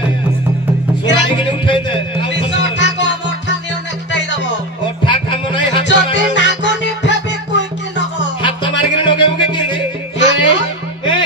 सुराई के उठे दे विश्व ठाको मोठा नियो नेक्टाई दबो ओ ठाक हम नहीं हाथ जति नाको नि फेबे कोई के नको हाथ मार के नगे उके की ए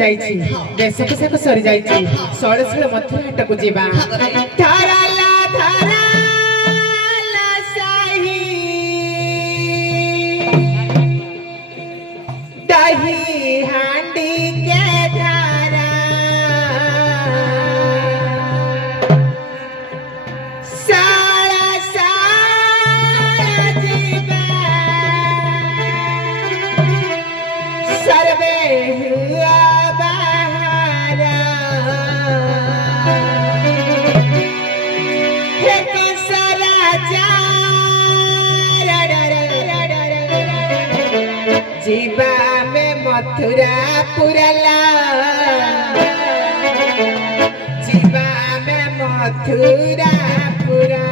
ଯାଇଛି ଦେଶ ପୋଷାକ ସରି ଯାଇଛି ଷୋଳଶୀଳ ମଥୁରା ହାଟକୁ ଯିବା ଧରାଲା ଧରାଲା ସାହି ଦହି ହାଣ୍ଡି କେ ଧାରା ସାଳ ସାଳ ଯିବା सर्वे हुआ बहारा हे कसरा जीवा में मथुरा पुरला जीवा में मथुरा पुरा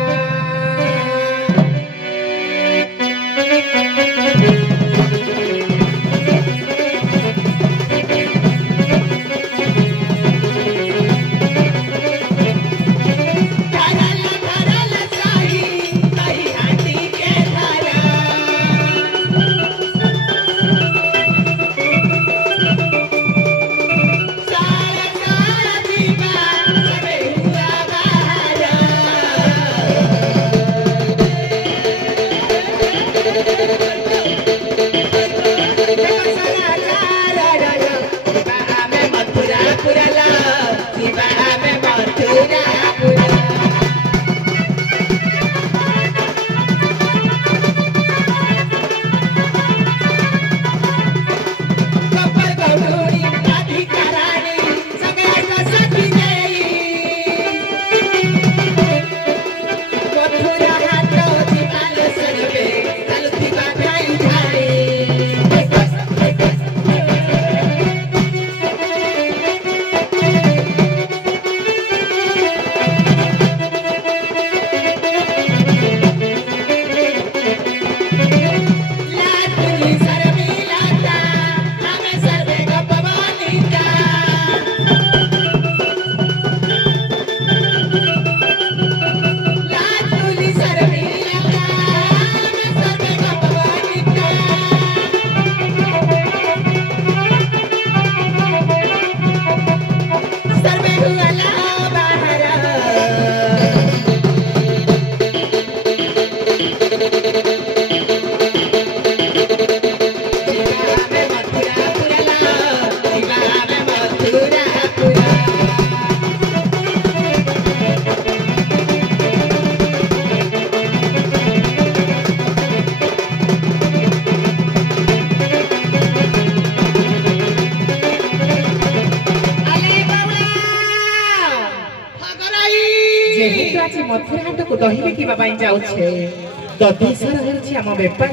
मथुरा हाट को दही बिकिबा पाई जाउछे दधेश्वर होछि हम व्यापार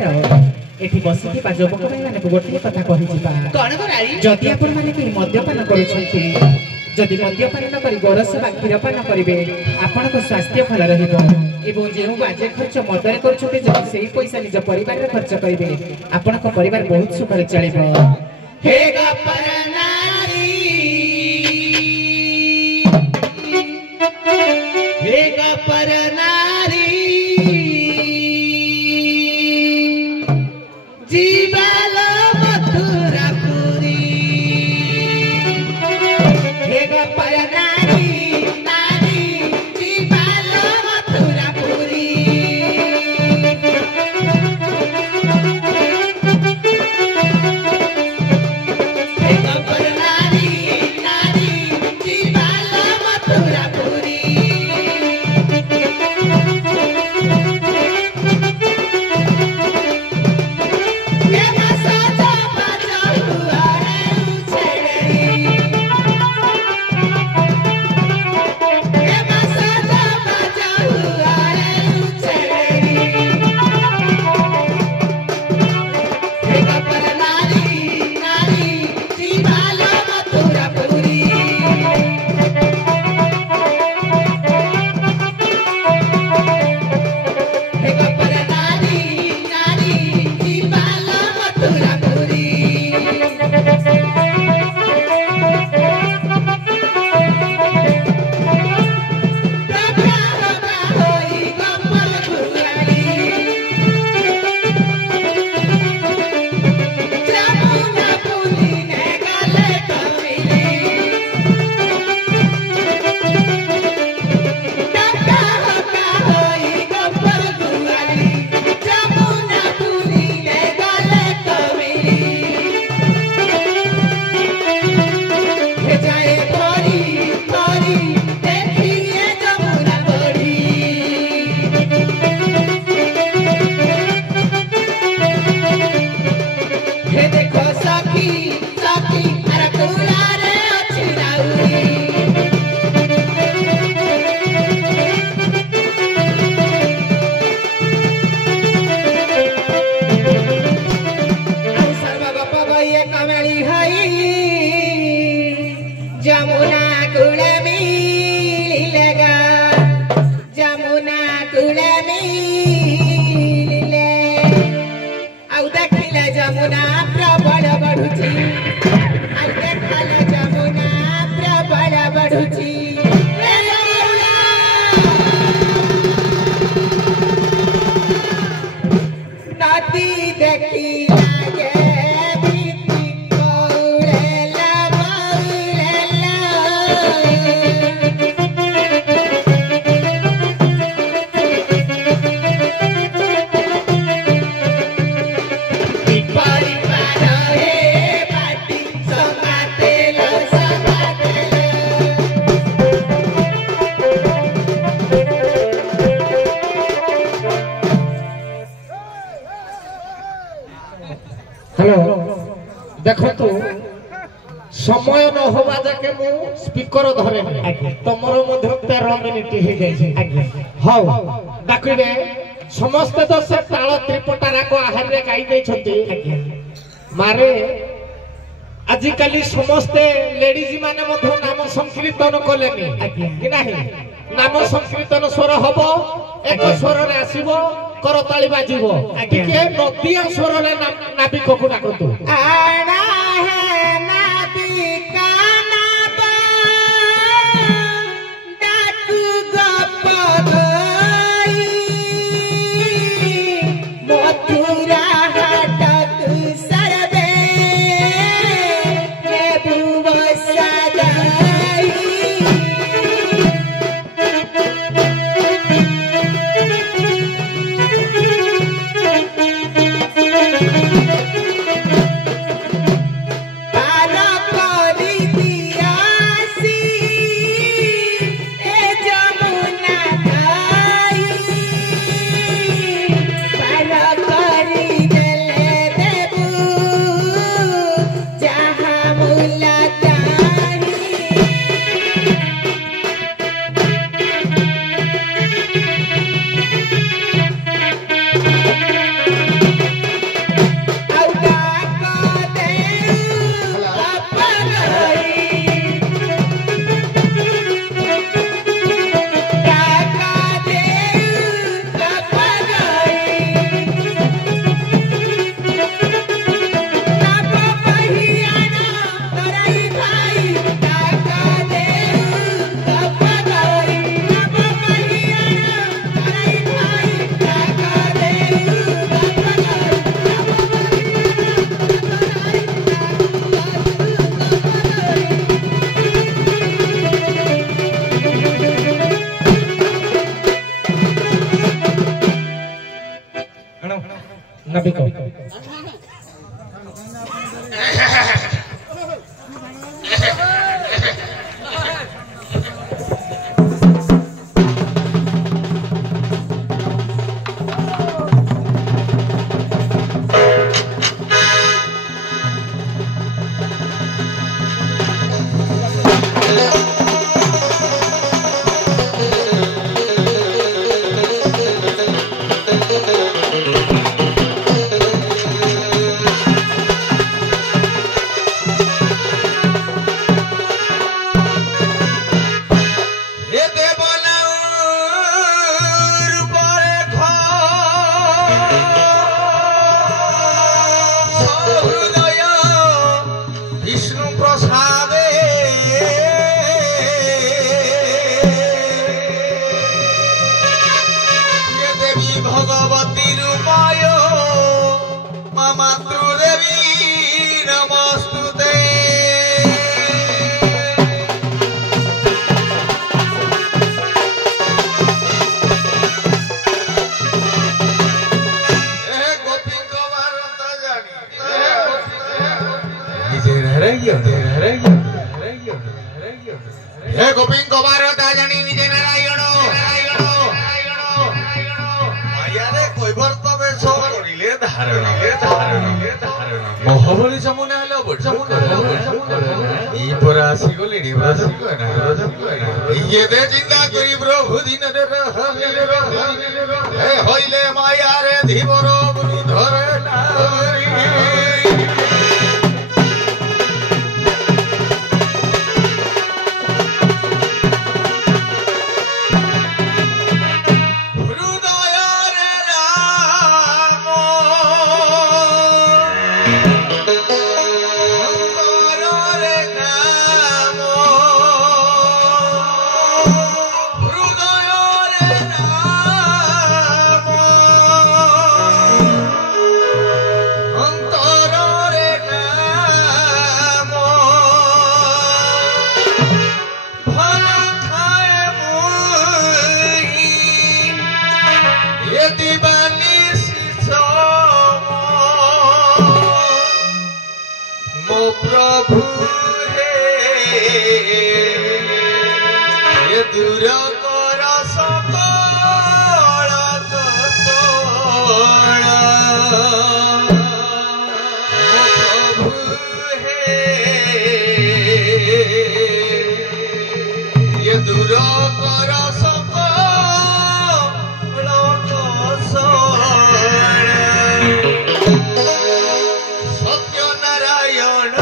एठी बसिथिबा युवक भाई माने गोटे कथा कहि जिबा कोन कराई जदि आपण माने कि मद्यपान करूछंती जदि मद्यपान न करी गोरस बा क्षीरपान करिवे आपण को स्वास्थ्य भल रहिबो एवं जेउ बाजे खर्च मदरे करूछते जदि सेही पैसा निज परिवार रे खर्च करिवे आपण को परिवार बहुत सुखर चलिबो हे गपर नारी हे गपर नारी जीवाल मथुरापुरी हे गपर नारी नारी जीवाल मथुरापुरी हे गपर नारी नारी जीवाल मथुरापुरी যমুনা কুলে মিলিলে গা যমুনা কুলে মিলিলে ଆଉ ଦେଖିଲେ ଯମୁନା ପ୍ରବଳ ବଢୁଛି ଆଉ ଦେଖିଲେ ଯମୁନା ପ୍ରବଳ ବଢୁଛି ନଦୀ ଦେଖି ଲାଗେ हेलो देखो तो समय न होबा जाके मु स्पीकर धरे तमरो मध्य 13 मिनिट हे जाय हाउ डाकिबे समस्त तो से ताल त्रिपटारा को आहार रे गाई दे छथि मारे आजिकाली समस्त लेडीज माने मध्य नाम संकीर्तन कलेनी कि नाही नाम संकीर्तन स्वर हबो एक स्वर रे आसीबो करताली बाजिबो टिके नदिया स्वर रे नाबिक को डाकतु आना है नाबिका नाबा डाकु गपगई मथुरा हाट तू सरबे हे बुवसा गई नाबिक हे गोपिंग कुमार ताजनी विजय नारायण मायारे कइबर तबे सो करिले धारण महाबली जमुना हलो ई पर आसी गली नी बासी कोना ये दे जिंदा करी प्रभु दिन दे हे होइले मायारे धीवर धरे नारी दूर कर सकल कसोड़ प्रभु हे ये दूर कर सकल कसोड़ सत्यनारायण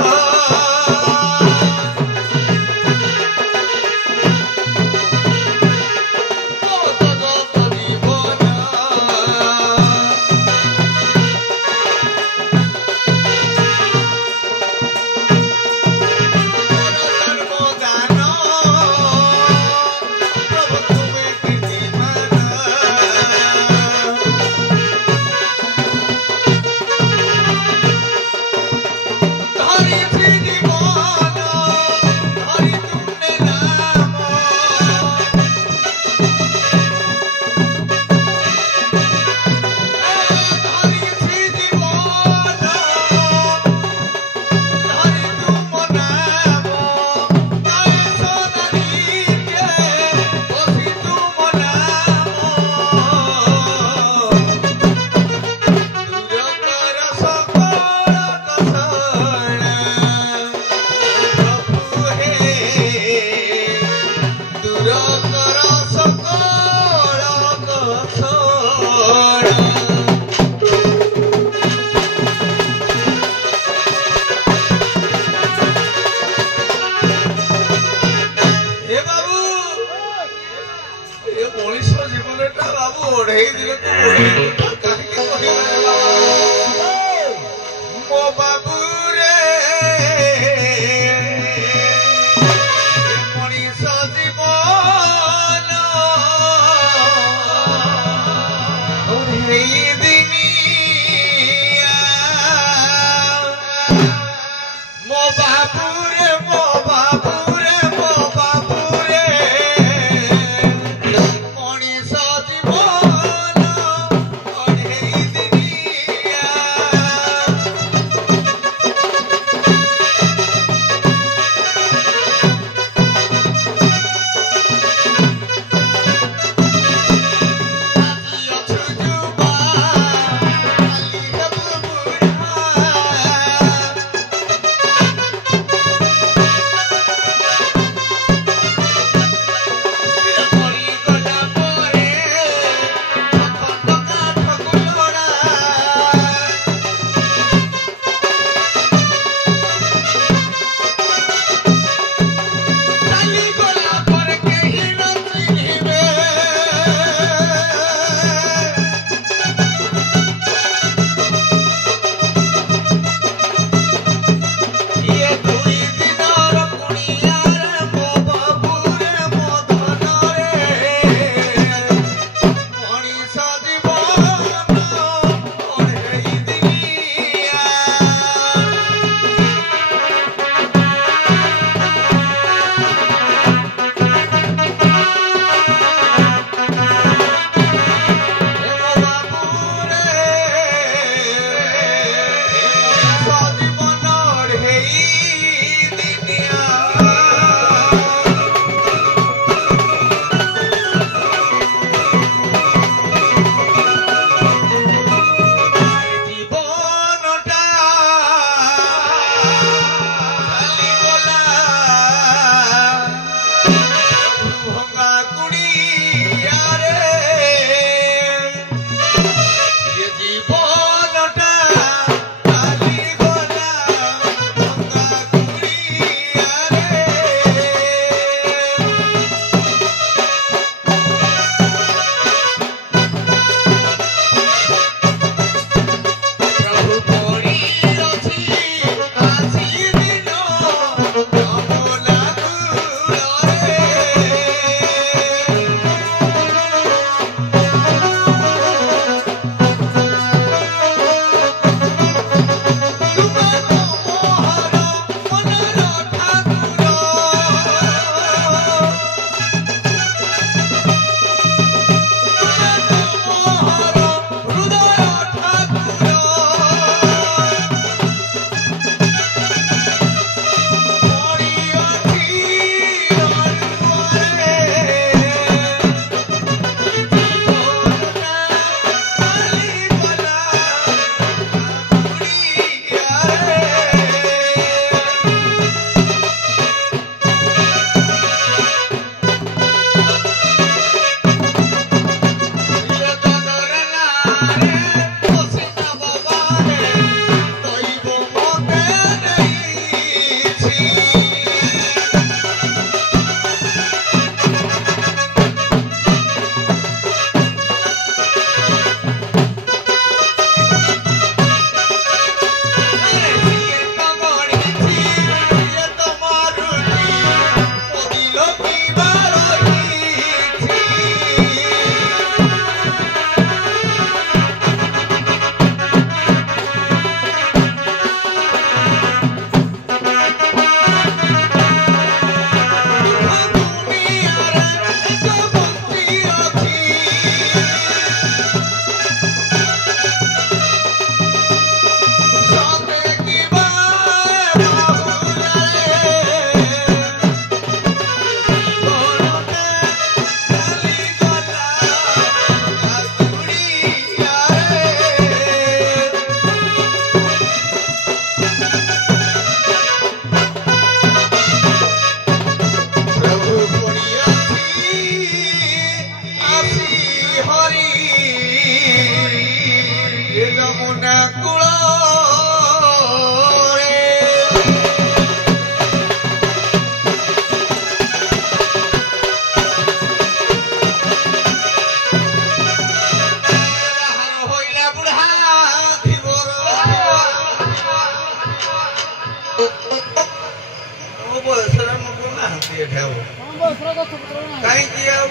କାହିଁକି ଆଉ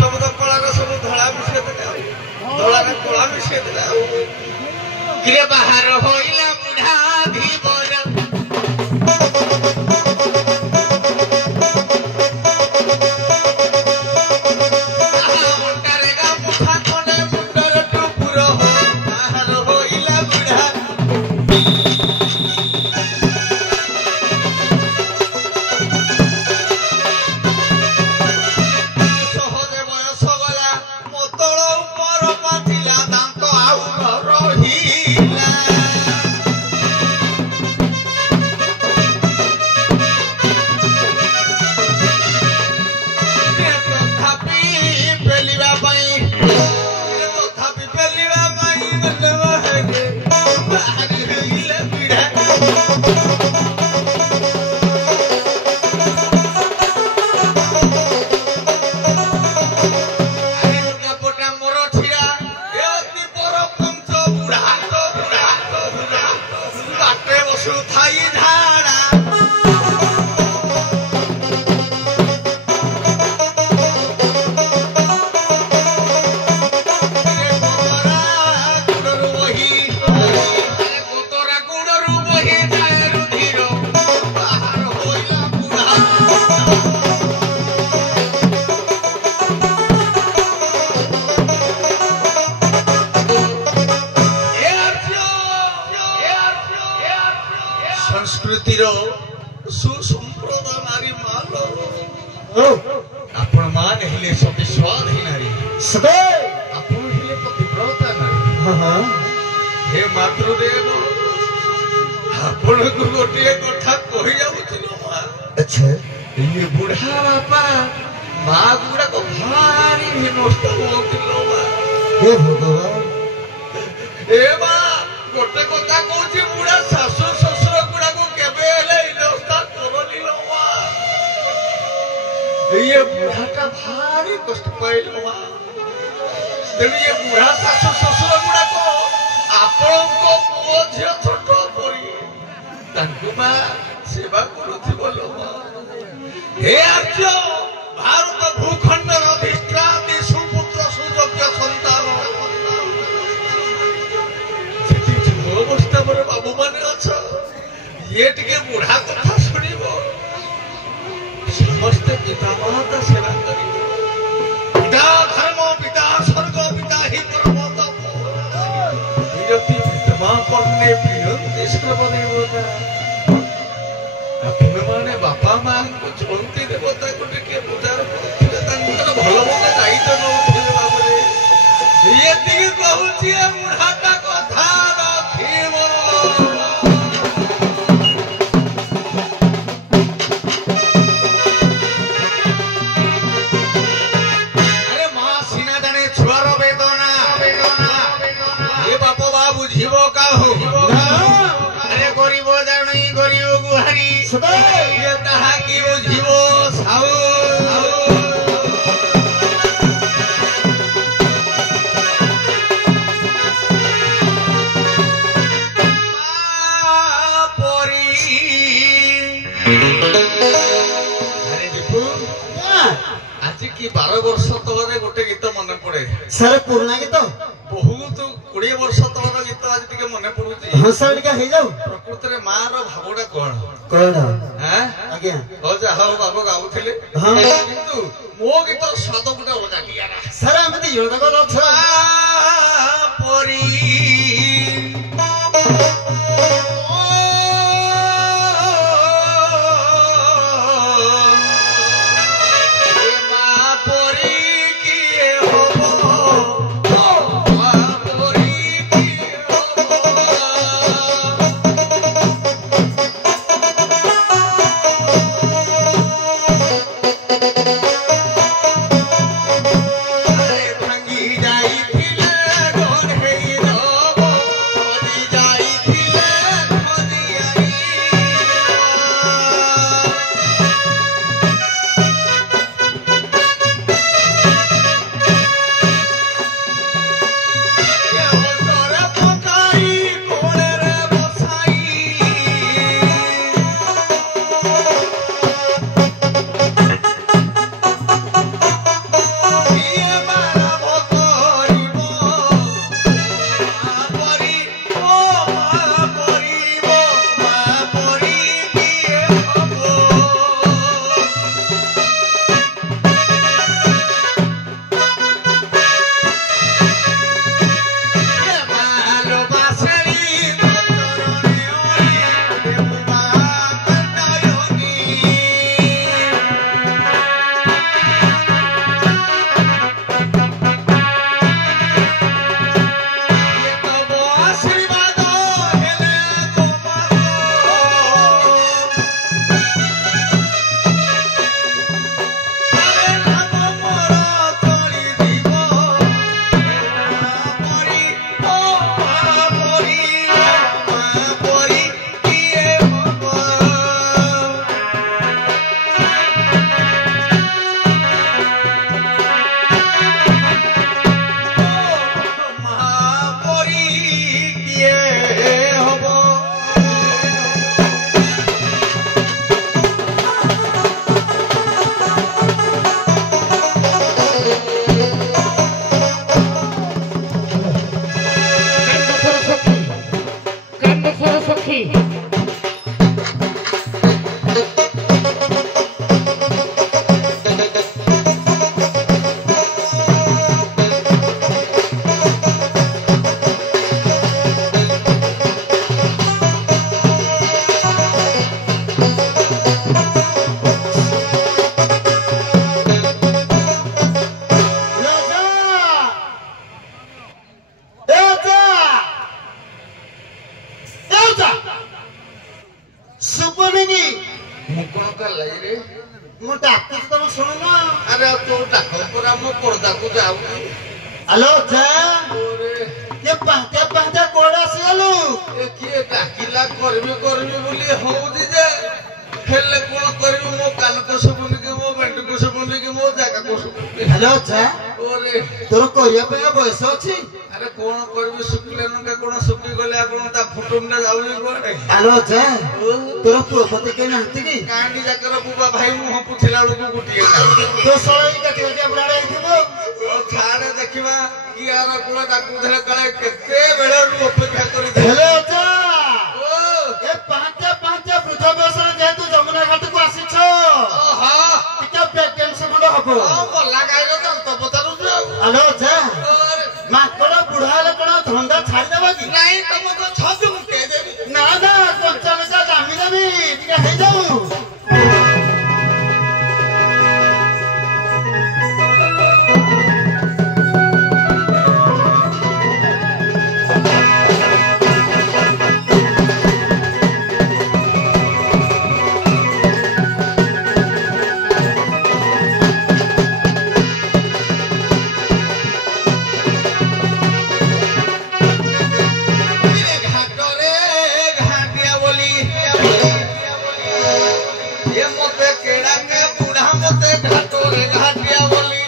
ସବୁ ତ କଳାର ସବୁ ଧଳା ମିଶେଇ ଦେଲେ ଆଉ ଧଳାରେ କଳା ମିଶେଇ ଦେଲେ ଆଉ କିରେ ବାହାର ହୋଇଲା ବୁଢା ଧୀବର ଅଣ୍ଟାରେ ଗାମୁଛା ଖଣ୍ଡେ ମୁଣ୍ଡରେ ଟୁପୁର ବାହାର ହୋଇଲା ବୁଢା ସହଜେ ବୟସ ଗଲା ମୋ ତଳ ଉପର ପାଚିଲା ଦାନ୍ତ ଆଉ ନ ରହିଲା ତଥାପି ପେଲିବା ପାଇଁ ବାହାରି ହୋଇଲା ପିଢ଼ା ଲୁଗାପଟା ମୋର ଛିଡ଼ା ଏ ଅତି ପର ପଞ୍ଚ ବୁଢ଼ା ବାଟେ ବସୁଥାଇ ଝାଡ଼ା କୋତରା ଗୁଡ଼ରୁ ବହି ଯାଏ ରୁଧିର ବାହାର ହୋଇଲା ବୁଢ଼ା ସଂସ୍କୃତିର ସୁସମ୍ପ୍ରଦାୟ ନାରୀ ମାଲ ଆପଣ ମାନେ ହେଲେ ସତୀ ସ୍ୱାଧୀନ ନାରୀ ଆପଣ ହେଲେ ପତିବ୍ରତା ନାରୀ ହେ ମାତୃଦେବ ଆପଣଙ୍କୁ ଗୋଟିଏ କଥା କହି ଯାଉଥିଲୁ ଇଏ ବୁଢା ବାପା ମା ଗୁଡାକ ଭାରି ହିନସ୍ତ ହଉଥିଲ ଏ ମା ଗୋଟେ କଥା କହୁଛି ବୁଢା ଶାଶୁ ଶ୍ୱଶୁର ଗୁଡାକୁ କେବେ ହେଲେ ହିନସ୍ତା କରନି ମା ଇଏ ବୁଢାଟା ଭାରି କଷ୍ଟ ପାଇଲ ମା ତେଣୁ ଏ ବୁଢା ଶାଶୁ ଶ୍ୱଶୁର ଗୁଡାକ ଆପଣଙ୍କ ପୁଅ ଝିଅ ଛୋଟ ପରି ତାଙ୍କୁ ମା ସେବା କରୁଥିବ ଲୋ ମା ହେ ଆର୍ଯ୍ୟ ଭାରତ ଭୂଖଣ୍ଡର ଅଧିଷ୍ଠାତି ସୁପୁତ୍ର ସୁଯୋଗ୍ୟ ସନ୍ତାନ ସେଠି ଯୁବ ଅବସ୍ଥାରେ ବାବୁ ମାନେ ଅଛ ଇଏ ଟିକେ ବୁଢା କଥା ଶୁଣିବ ସମସ୍ତେ ପିତା ମାତା ସେବା କରିବେ ପିତା ଧର୍ମ ପିତା ସ୍ୱର୍ଗ ପିତା ହିଁ ପରମ ତପ ବିରତି ପିତମା ପର୍ଣ୍ଣେ ପ୍ରିୟନ୍ତି ସର୍ବଦେବତା ଆପଣମାନେ ବାପା ମାଙ୍କୁ ଚଳନ୍ତି ଦେବତାକୁ ଟିକେ ପୂଜାର କରୁଥିଲେ ତାଙ୍କର ଭଲ ମନ୍ଦ ଦାୟିତ୍ୱ ନେଉଥିଲେ ଭାବରେ ଏତିକି କହୁଛି ଏ ବୁଢାଟା କଥା ରଖିବ ଆରେ ମା ସିନା ଜାଣେ ଛୁଆର ବେଦନା ଏ ବାପ ବା ବୁଝିବ କାହୁ ଆରେ ଗରିବ ଜାଣି ଗରିବ ଗୁହାରି ଇଏ ତାହା କି ବୁଝିବ ସାହୁ ପରି ଆରେ ଦୀପୁ ଆଜି କି 12 ବର୍ଷ ତଳରେ ଗୋଟେ ଗୀତ ମନେ ପଡେ ସାର୍ ପୁରୁଣା ଗୀତ ବହୁତ 20 ବର୍ଷ ତଳର ଗୀତ ଆଜି ଟିକେ ମନେ ପଡୁଛି ହଁ ସାର୍ ଟିକେ ହେଇଯାଉ ପ୍ରକୃତରେ ମାର ଭାବଟା କଣ କଣ ଆଁ ଆଜ୍ଞା ହଉ ଯାହା ହଉ ବାବୁ ଗାଉଥିଲେ ହଁ କିନ୍ତୁ ମୋ ଗୀତର ସ୍ୱାଦ ଗୋଟେ ଅଲଗା ନିଆରା ସାର୍ ଆମେ ଦି ଜଣ ଯାକ ଅଛ ପରି ଭାଙ୍ଗି ଯାଇଥିଲି अरे तू डाक पूरा मो पर्दा को जाऊनी हेलो जा ओरे ये पहते पहते कोड़ा से आलू ए किए डाकिला करबी बोली होउदी जे खेलले कोन करबी मो कान को सुबुनी के मो बेंट को सुबुनी के मो जाका को सुबुनी हेलो जा ओरे तोर कोरिया पे बयस अछि अरे कोन करबी सुकले न कोन सुकी गले आपण ता फुटुम ना जाउनी कोडे हेलो जा तोर पुपति के नाहती की कांडी जाकर बुबा भाई मुह पुथिला लोक गुटिए तो सळई का केजे बुलाड़े थिबो छाड़े देखिबा कि यार कोन ताकू धरे कळे केते बेले रु अपेक्षा करी दे हेलो जा ओ ए पहते पहते पृथ्वी जेतु जमुना घाट को आसी छ ओहा टिका वैकेंसी गुलो हबो ओ गला गाइलो त पतारु हेलो जा ओरे माकड़ा बुढ़ा ले कोन धंधा छाड़ देबा की नहीं तुमको छदु के देबी ना ना कोचा में दामी दामी टिका हे जाऊ घाटरे घाटिया बोली ये मते केड़ा के बूढ़ा मते घाटरे घाटिया बोली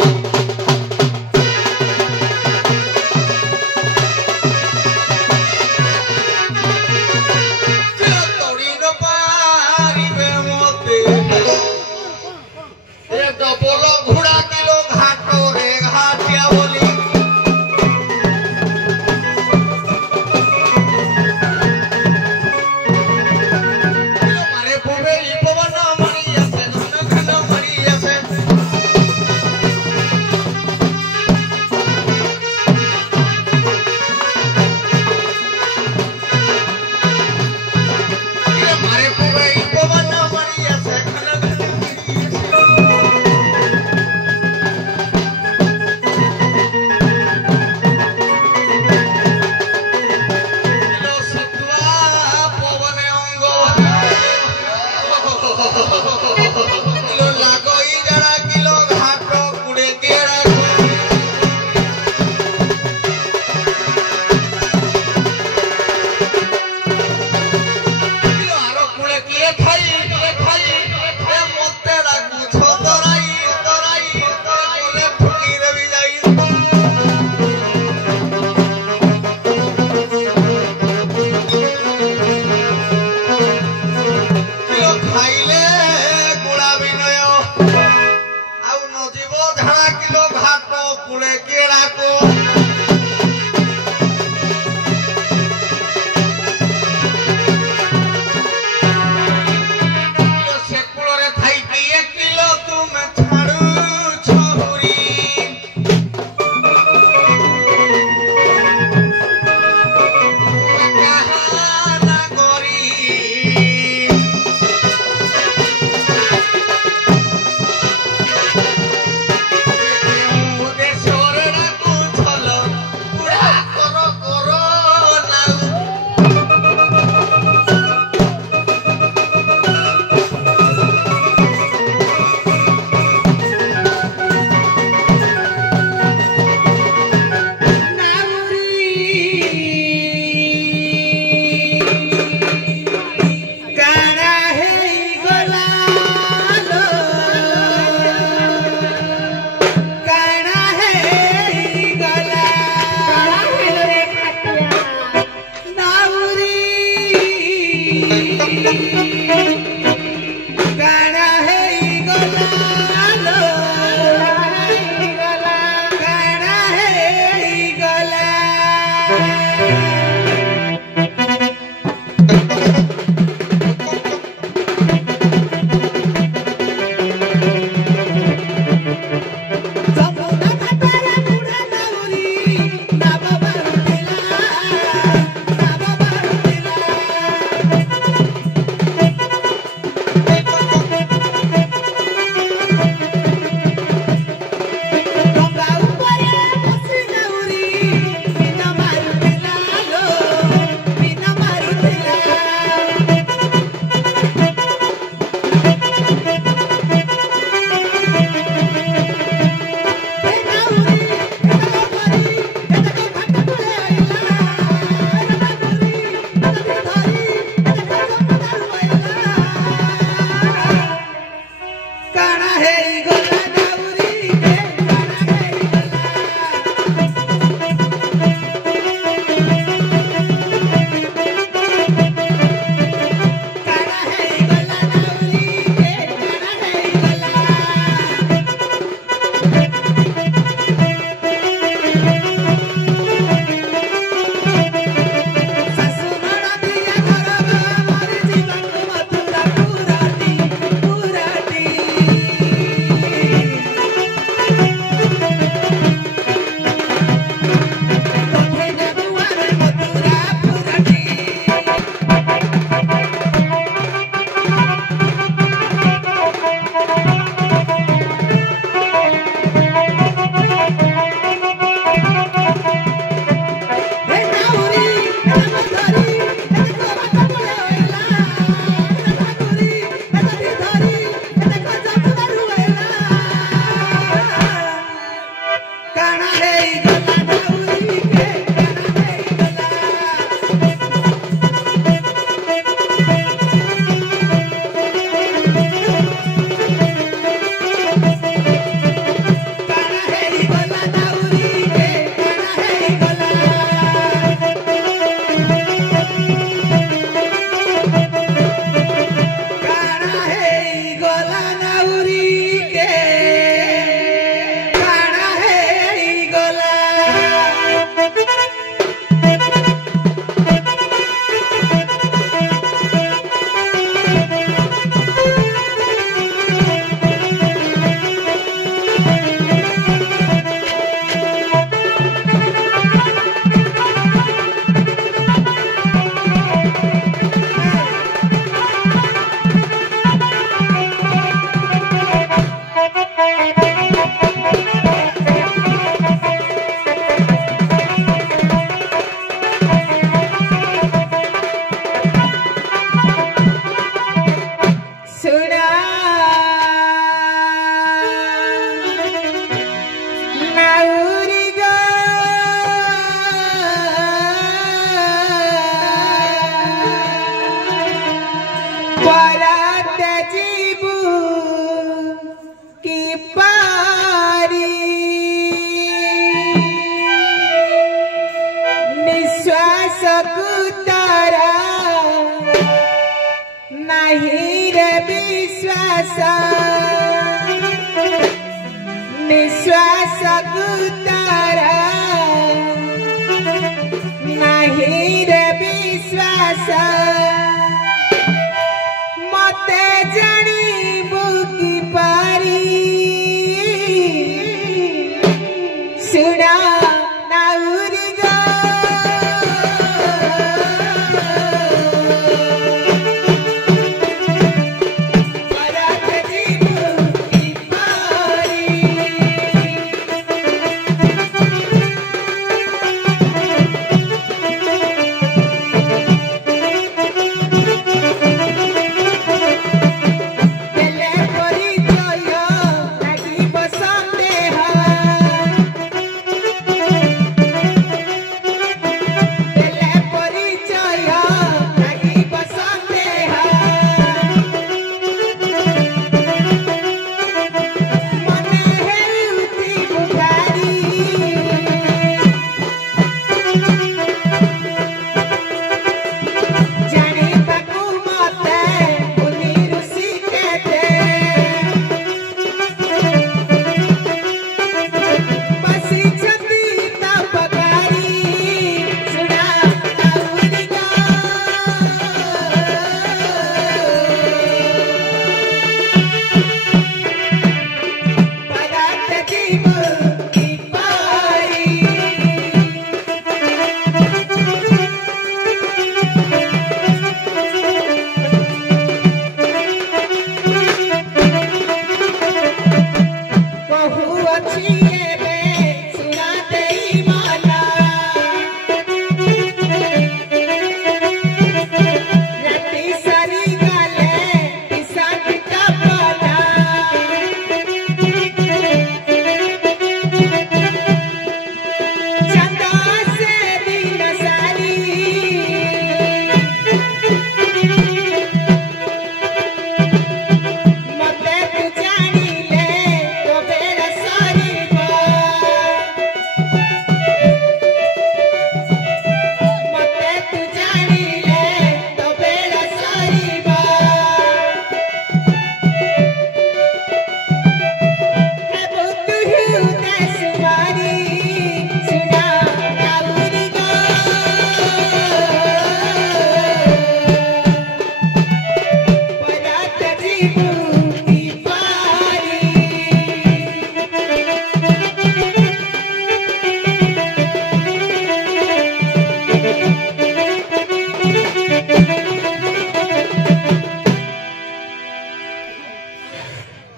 तोड़ी न पारी में मते ये डबल घोड़ा किलो घाटरे घाटिया बोली मारे पूवे पवन मरी से धन धन मरी से मारे पूवे पवन मरी से धन धन मरी से किलो सत्वा पवन अंग किलो लागई जड़ा किलो घाट कुड़े केड़ा किलो आरो कुड़े किए खाई ए मते डाकू छतराई तराई कोले ठुकी रवि जाई किलो खाइले गुड़ा विनय आउ नजीब झाड़ा किलो घाट कुड़े केड़ा को किलो से कुड़रे थाई पे 1 किलो तुम छाड़ू छहुरी कहा ना करी देशरे राखू छल निश्वास गुतारा नहीं रे विश्वास मते जानिबु की पारी सुना नाउरी गो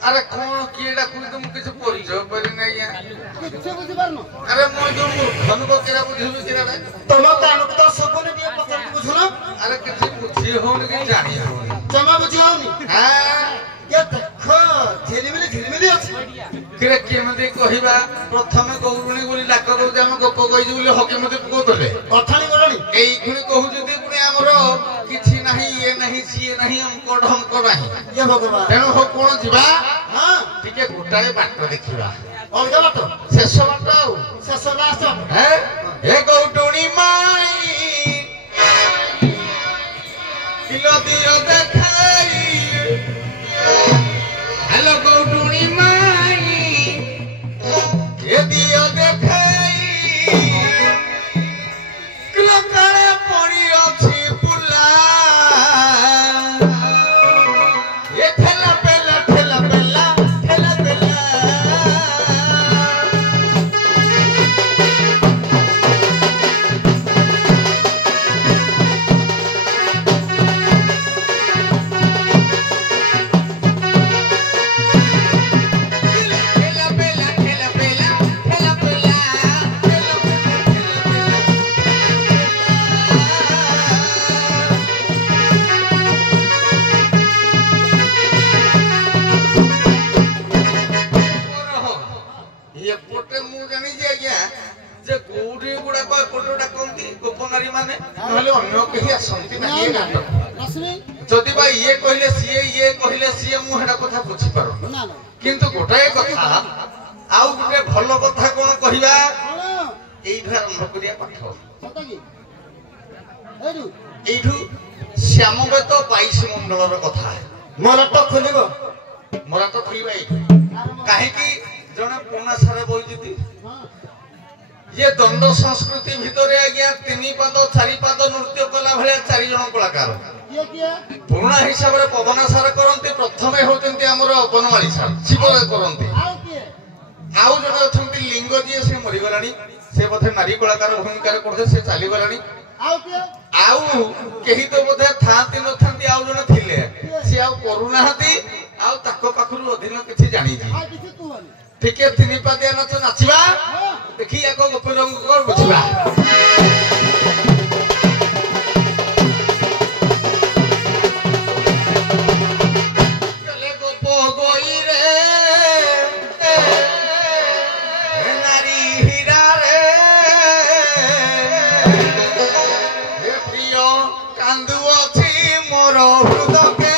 अरे कौन कीड़ा कुछ तुम किसी परिचय पर नहीं है अरे मैं जो मूर्खन को केरा बुझिबी केरा रे तम कानक तो सबने भी पसंद बुझलो अरे किसी बुझी होन की जानी हो जमा बुझाओनी हां ये देखो झिलिमिली अछि किरे केमते कहिबा प्रथमे गौरुणी बोली डाक दउ जे हम गप कहि बोली हके मते कोतले अथानी गरणी एई खुनी कहू जदी पुनी हमरो किछि नाही ये नाही सिए नाही हमको नाही ये भगवान तेणु हो कोन जिबा हां टिके गोटाए बाट देखिबा अलगा बात शेष बाट आउ शेष लास्ट हैं ए गौटुणी माई किलो दियो देखाई हेलो गौटुणी माई ए दियो देखाई किलो काळे पड़ी अछि पुला ए ठेला बेला ठेला बेला ठेला बेला ଏପଟେ ମୁଁ ଜାଣିଛି ଆଜ୍ଞା ଯେ କୋଉଠି ଗୁଡାକ ଏପଟେ ଡାକନ୍ତି ଗୋପନାରୀ ମାନେ ନହେଲେ ଅନ୍ୟ କେହି ଆସନ୍ତି ନା ଇଏ ନାଟକ ଯଦି ବା ଇଏ କହିଲେ ସିଏ ମୁଁ ହେଟା କଥା ବୁଝିପାରୁନି କିନ୍ତୁ ଗୋଟାଏ କଥା ଆଉ ଗୋଟେ ଭଲ କଥା କଣ କହିବା ଏଇଠୁ ଆରମ୍ଭ କରିବା ପାଠ ଏଇଠୁ ଶ୍ୟାମବେତ 22 ମଣ୍ଡଳର କଥା ମରାଟ ଖୋଲିବ ଏଇଠୁ କାହିଁକି ଜଣେ ପୁରୁଣା ସାରେ ବଇଛନ୍ତି ये दंड संस्कृति भितर आज्ञा 3 पाद 4 पाद नृत्य कला भले 4 जन कलाकार पुराना हिसाब रे पवना सार करंती प्रथमे होचंती हमर बनवाली सार शिव करंती आउ जन अछंती लिंग जी से मरि गलानी से बोधे नारी कलाकार भूमिका करथे से चाली गलानी आउ केही तो बोधे थांती न थांती आउ जन थिले से आउ करूना हती आउ ताको पाखरु अधीन किछि जानि जी ठीक है 3 पादिया नाच नाचिबा देखी एक गोपी रंग कर बुझिबा चले गोप गोई रे नारी हीरा रे हे प्रिय कांदु अछि मोर हृदय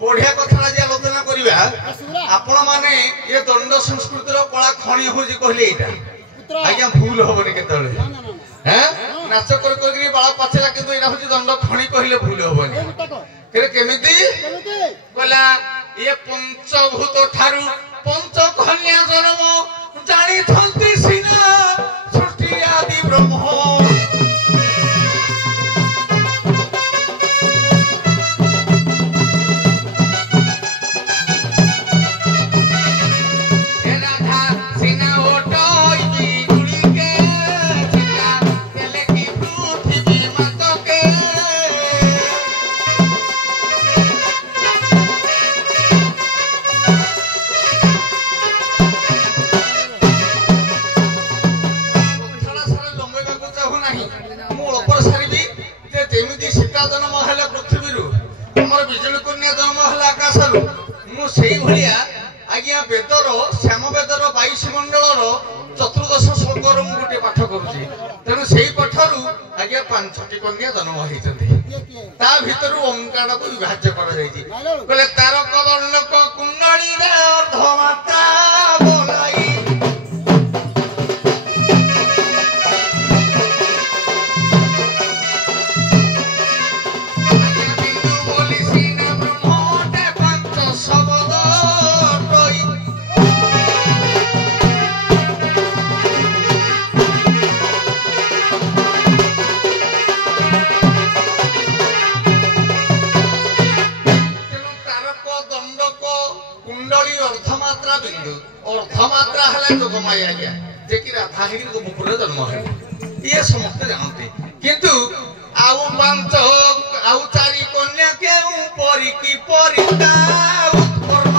बढ़िया कथा आज आलोचना करिबा आपण माने ये दंड संस्कृतिर कला खणी होजी कहले एटा आज्ञा भूल होबनी केतले हैं नाच कर बाला पाछला किंतु एटा होजी दंड खणी कहले भूल होबनी केरे केमिति कहला ये पंचभूत ठारू पंच कन्या जन्म जानी थंती सिना सृष्टि आदि ब्रह्म बेदर श्याम बेदर 22 मंडल चतुर्दश श्लोकर गोटे पाठ करुची तेणु से पाठरू आज्ञा 5टी कन्या जन्म होती भर ओंकार को विभाज्य कर तारक दंडक कुंडली अर्धमात्रा बोलाई अर्धमात्रा है जोगमाया गया जेकि राधा गोपुर जन्म है ये समस्त जानते किंतु आउ 5 आउ 4 कन्या के परी की परिता उत्पन्न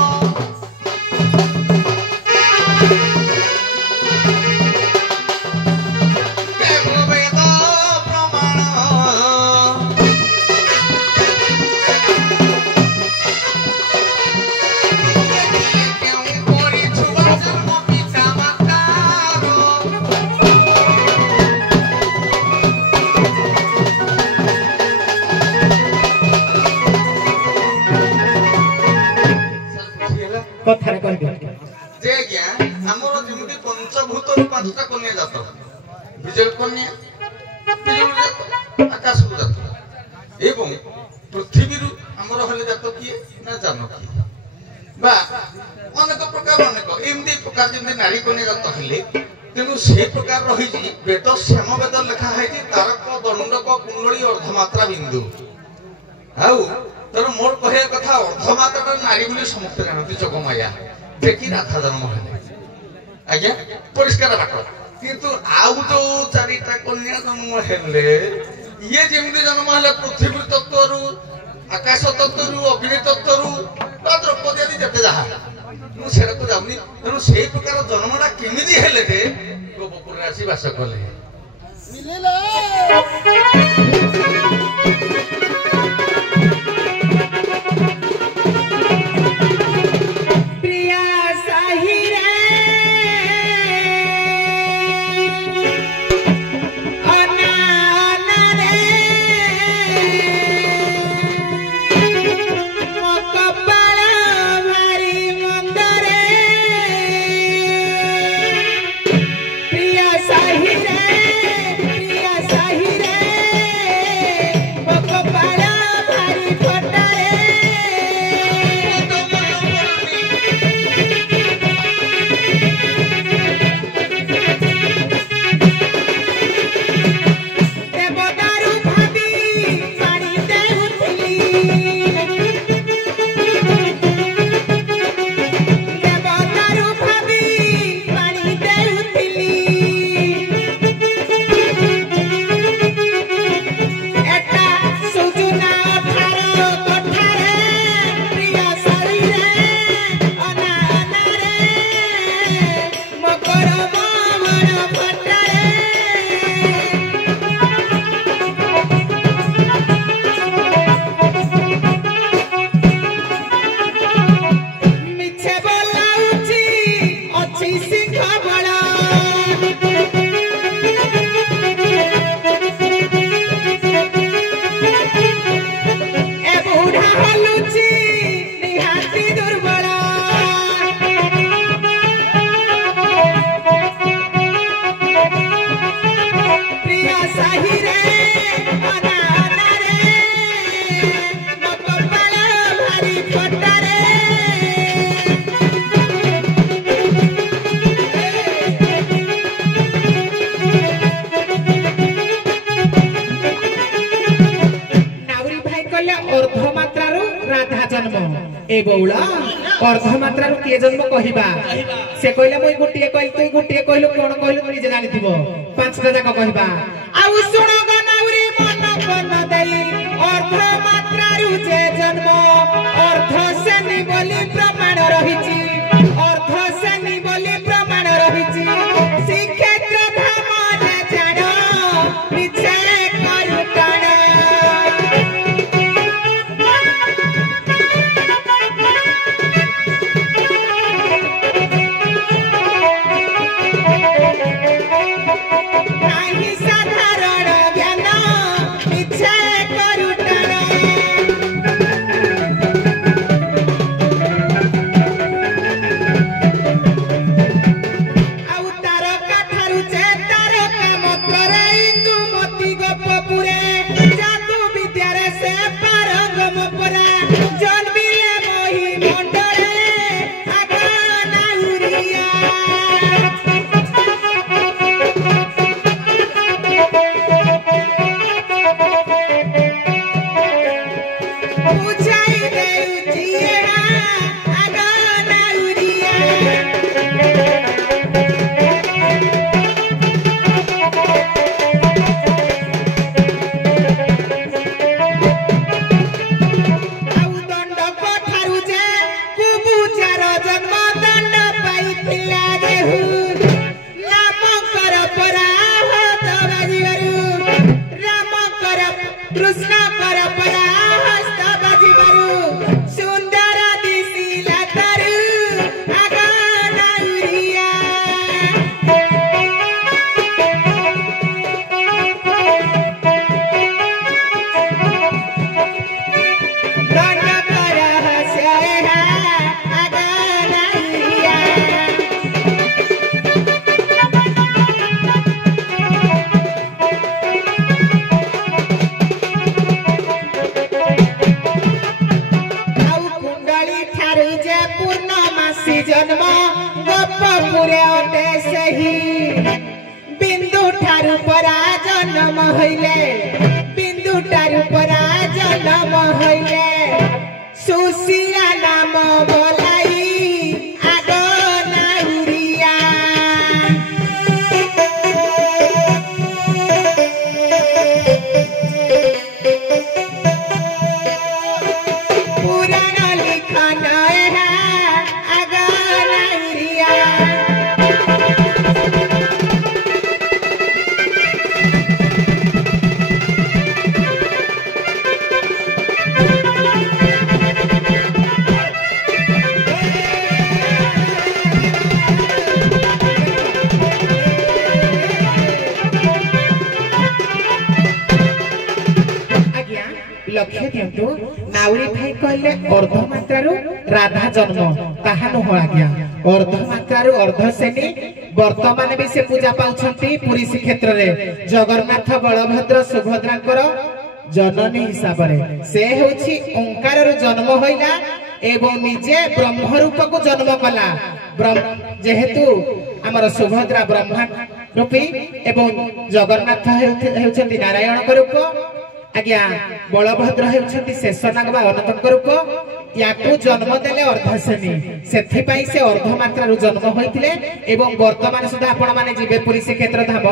केवल वेद प्रमाण कथारे कहि दे जे ज्ञा हमर जेमति पंचभूत 5टा कन्या जात विजय कन्या आकाश जात एवं पृथ्वी रु हम ଆପଣଙ୍କର ହେଲେ ଜାତ କିଏ ନା ଜାନକୀ বা ଅନେକ ପ୍ରକାର ଏମିତି ପ୍ରକାର ଯେମିତି ନାରୀ କନ୍ୟା ଜାତ ହେଲେ ତେଣୁ ସେ ପ୍ରକାର ରହିଛି ବେଦ ଶ୍ୟାମବେଦ ଲେଖା ହେଇଛି ତାରକ ଦଣ୍ଡକ କୁଣ୍ଡଳୀ ଅର୍ଦ୍ଧମାତ୍ରା ବିନ୍ଦୁ ଆଉ ତେଣୁ ମୋର କହିବା କଥା ଅର୍ଦ୍ଧମାତ୍ରାଟା ନାରୀ ବୋଲି ସମସ୍ତେ ଜାଣନ୍ତି ଯୋଗମାୟା ଯେ କି ରାଧା ଜନ୍ମ ହେଲେ ଆଜ୍ଞା ପରିଷ୍କାର ବାଟ କିନ୍ତୁ ଆଉ ଯୋଉ ଚାରିଟା କନ୍ୟା ଜନ୍ମ ହେଲେ ଇଏ ଯେମିତି ଜନ୍ମ ହେଲେ ପୃଥିବୀ ତତ୍ତ୍ୱରୁ ଆକାଶ ତତ୍ତ୍ୱରୁ ଅଗ୍ନି ତତ୍ତ୍ୱରୁ ବା ଦ୍ରୌପଦୀ ଆଦି ଯେତେ ଯାହା ମୁଁ ସେଟାକୁ ଯାଉନି ତେଣୁ ସେଇ ପ୍ରକାର ଜନ୍ମଟା କେମିତି ହେଲେ ଯେ ଗୋପପୁରରେ ଆସି ବାସ କଲେ ए बौला अर्धमात्रारू किए जन्म कहिबा से कहले मुई गुटिए कहल तू गुटिए कहलु कोन कहलु निजे जानि थिबो पांचटा जाक कहिबा आउ सुनो गनाउरी मन बन देई अर्धमात्रारू जे जन्म अर्ध सेनी बोली प्रमाण रहिछि अर्ध सेनी बोली प्रमाण रहिछि श्रीक्षेत्र धाम ने जानो पिछे करू टाण जन्म गोपपुरे अटे सही बिंदु ठारू परा जन्म हइले बिंदु ठारू परा जन्म हइले सुशीला नाम बोलाई आगो नाहुरिया पुराण लिखन है आगो नाहुरिया लक्ष्य दिंतु नाउरी भाई कहले अर्धमात्रारू राधा जन्म ताहा नुह आज्ञा अर्धमात्रारू अर्धसेनी वर्तमान भी से पूजा पाउछंती पुरी श्रीक्षेत्र रे जगन्नाथ बलभद्र सुभद्रांकर जननी हिसाब रे से होछि ओंकार रो जन्म होइला एवं निजे ब्रह्म रूप को जन्म कला जेहेतु हमर सुभद्रा ब्रह्मा रूपी एवं जगन्नाथ हेउछंती नारायण को रूप आज्ञा बलभद्र हेउछंती शेषनाग बा अनंतक रूप याकू जन्म देले अर्धसेनी सेथिपाई से अर्धमात्रारू जन्म होइतिले एवं वर्तमान सुधा आपण माने जिबे पुरी श्रीक्षेत्र धाम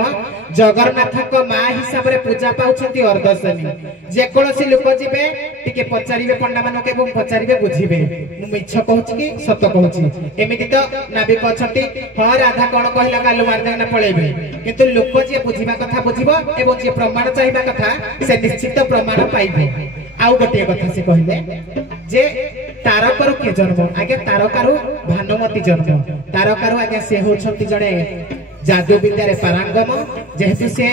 जगन्नाथक मा हिसाब रे पूजा पाउछंती अर्धसेनी जे कोनोसी लोक जिबे टिके पचारिबे पंडा मानक एवं पचारिबे बुझिबे मु मिछ कहूची कि सत कहूची एमिति तो नाबिक अछंती ह राधा कोन कहिला गालु मार देना पळेबे किंतु लोक जे बुझिबा कथा बुझिबो एवं जे प्रमाण चाहिबा कथा से निश्चित प्रमाण पाइबे आउ गोटे कथा से कहिले जे तारकरु के जन्म आगे तारकारू भानुमती जन्म तारकारू आगे से होछंती जणे जादू विद्यारे पारंगम जेहेतु से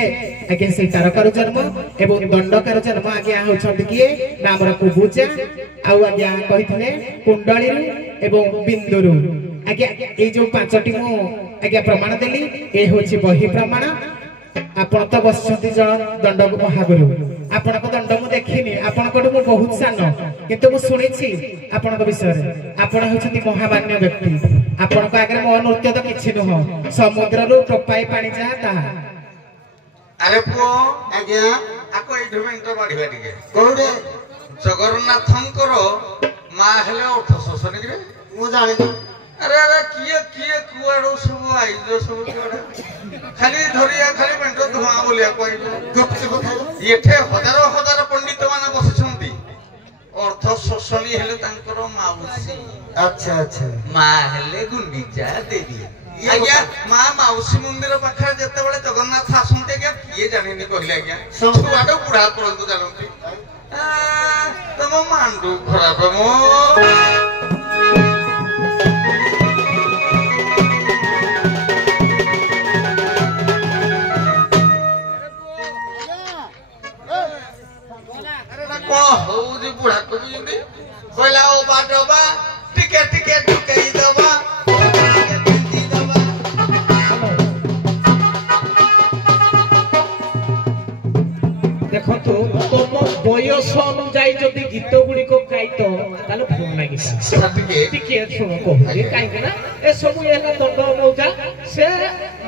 आगे से तारकारू जन्म एवं दंडकार जन्म आगे होछंती किए नामर कुबुजा आउ आगे कहिथिले कुंडलीरू एवं बिंदुरू आगे ए जो पांचटी मु आगे प्रमाण देली ए होछि बही प्रमाण आपण तो बसछंती जण दंडक महागुरु आपण को दंड मु देखिनी आपण को मु बहुत सान किंतु मु सुनिछि आपण को विषय रे आपण होछंती महामान्य व्यक्ति आपण को आगे मो नृत्य तो किछि नहो समुद्र रो टोपाई पानी जा ता अरे पो आज्ञा आको ए ढुमेंट बाढिबा टिके कोडे जगन्नाथंकर मा हेले अर्थ शोषण रे मु जानि अरे अरे किए किए कुआडो सब आइलो सब कुआडा खाली धरिया खाली पेंट धुआ बोलिया कहि एठे हजारों हजार पंडित माने बसिछंती अर्थ शोषणी हेले तांकर माउसी अच्छा अच्छा मा हेले गुंडीचा देवी आज्ञा मा माउसी मंदिर पाखरे जते बेले जगन्नाथ आसंते आज्ञा किए जानिनी कहले आज्ञा छुआडो बुढ़ा परंतु जानंती तम मांडू खराब मो हौजी बुढ़ा को भी जंदी कहला ओ बाटबा टिके टिके टुकेई दबा टिके दबा देखो तो तुम बयस अनुଯାୟୀ जदि गीत गुडी को गाइतो ताले भल लागि टिके सुन कहू काहे ना ए सब एला दंड मौजा से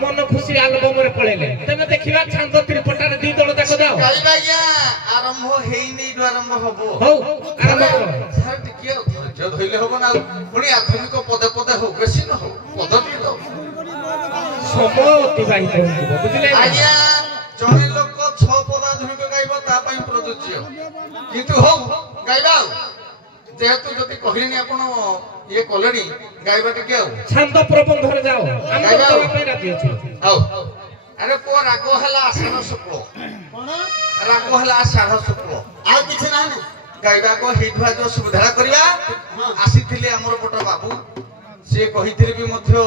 मन खुशी एल्बम रे पळेले तने देखिबा छांद त्रिपटार दी दल देखो जाओ गाइबा या आरंभ हेई नै आरंभ हबो हो आरंभ करो सर टिके धैर्य धइले हबो ना पुणी आधुनिक पदे पदे हो बेसी न हो पदती दो समय अतिबाहित होइबो बुझले आज्ञा जणे लोक 6 पद आधुनिक गाइबो ता पई प्रयोज्य किंतु हो गाइबा जेहेतु जति कहलिनी आपण ये कलनी गाइबा टिके आउ छांद प्रबंध रे जाओ हम तो पे राती अछि आउ अरे को रागो हला आषाढ़ शुक्ल कोन रागो हला आषाढ़ शुक्ल आ किछ नाही गाइबा को हितवा जो सुविधा करिया आसीथिले हमर पट बाबू से कहिथिले भी मध्य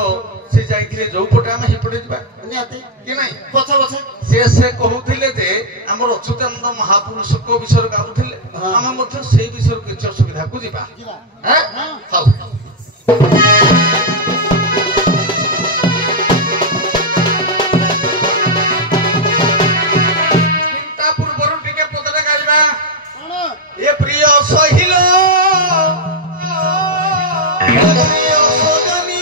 से जाइथिले जो पट हम हिपडे जबा नियाते कि नहीं पछ पछ से कहउथिले जे हमर अच्युतानंद महापुरुष को विषय गाउथिले हम मध्य से विषय किछ सुविधा को जिबा हैं हाउ ये प्रिय सहिलो प्रिय सजनी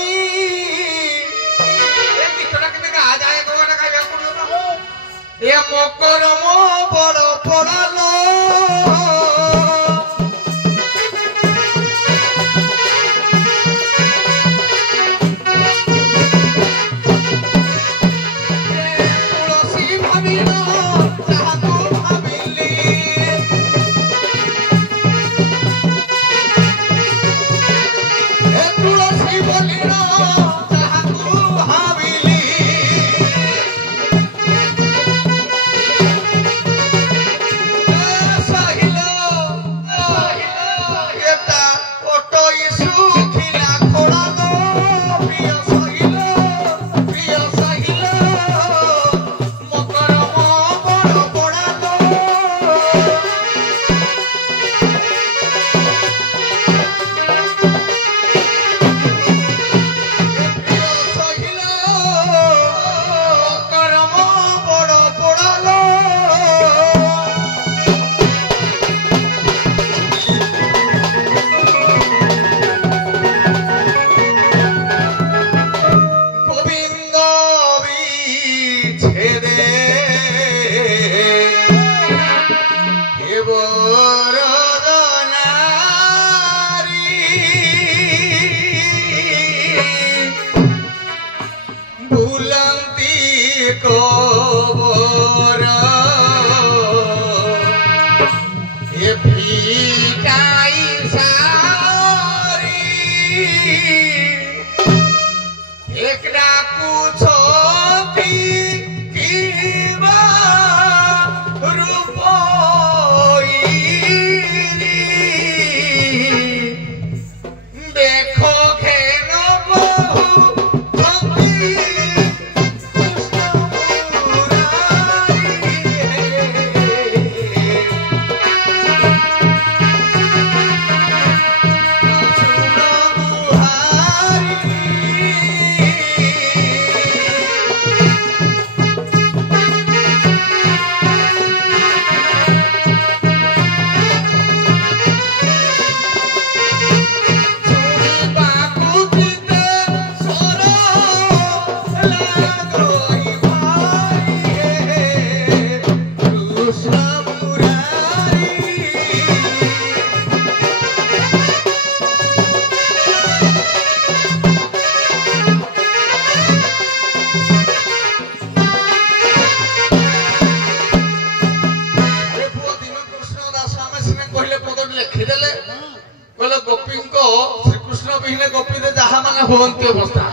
भवंती अवस्था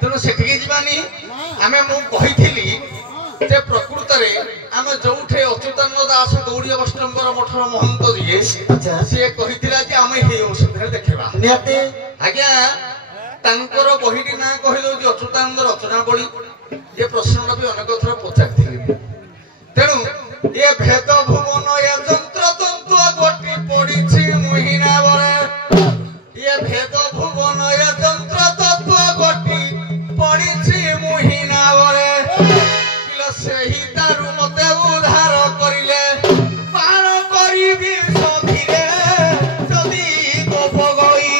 तेणु से जीवानी आम मुझे प्रकृत में आम जो अच्युतानंद दास गौड़ी अष्टंबर मठर महंत जी सी कही आम ये औषध देखा आज्ञा तांकर बही ना कहीदे अच्युतानंद रचनावली ये प्रश्न भी अनेक थर पचारि तेणु ये भेद भुवन ये यंत्र तंतु गोटी पड़ी मुहिना बरे ये भेद भुवन ये यंत्र तत्व गोटी पड़ी मुहिना बरे से ही तारु मते उद्धार करिले पार करिबी सखीरे जदी गोप गई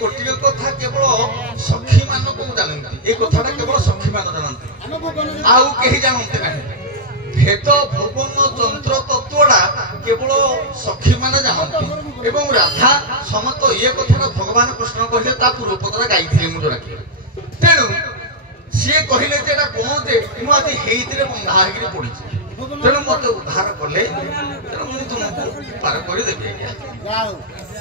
गोटे कथा केवल सखी मान को जानती ये कथा केवल सखी मान जानती आउ कहीं जानते ना भेद भुवन तंत्र तत्वटा केवल सखी मान जानती एवं राधा समस्त ये कथा भगवान कृष्ण कहले पूर्व पदरा गाई मुझे तेणु सी कहले कौन जे मुझे हेरे बंधा होकर पड़ी तेणु मत उद्धार कले तेणु मुझे तुमको पार करदेवी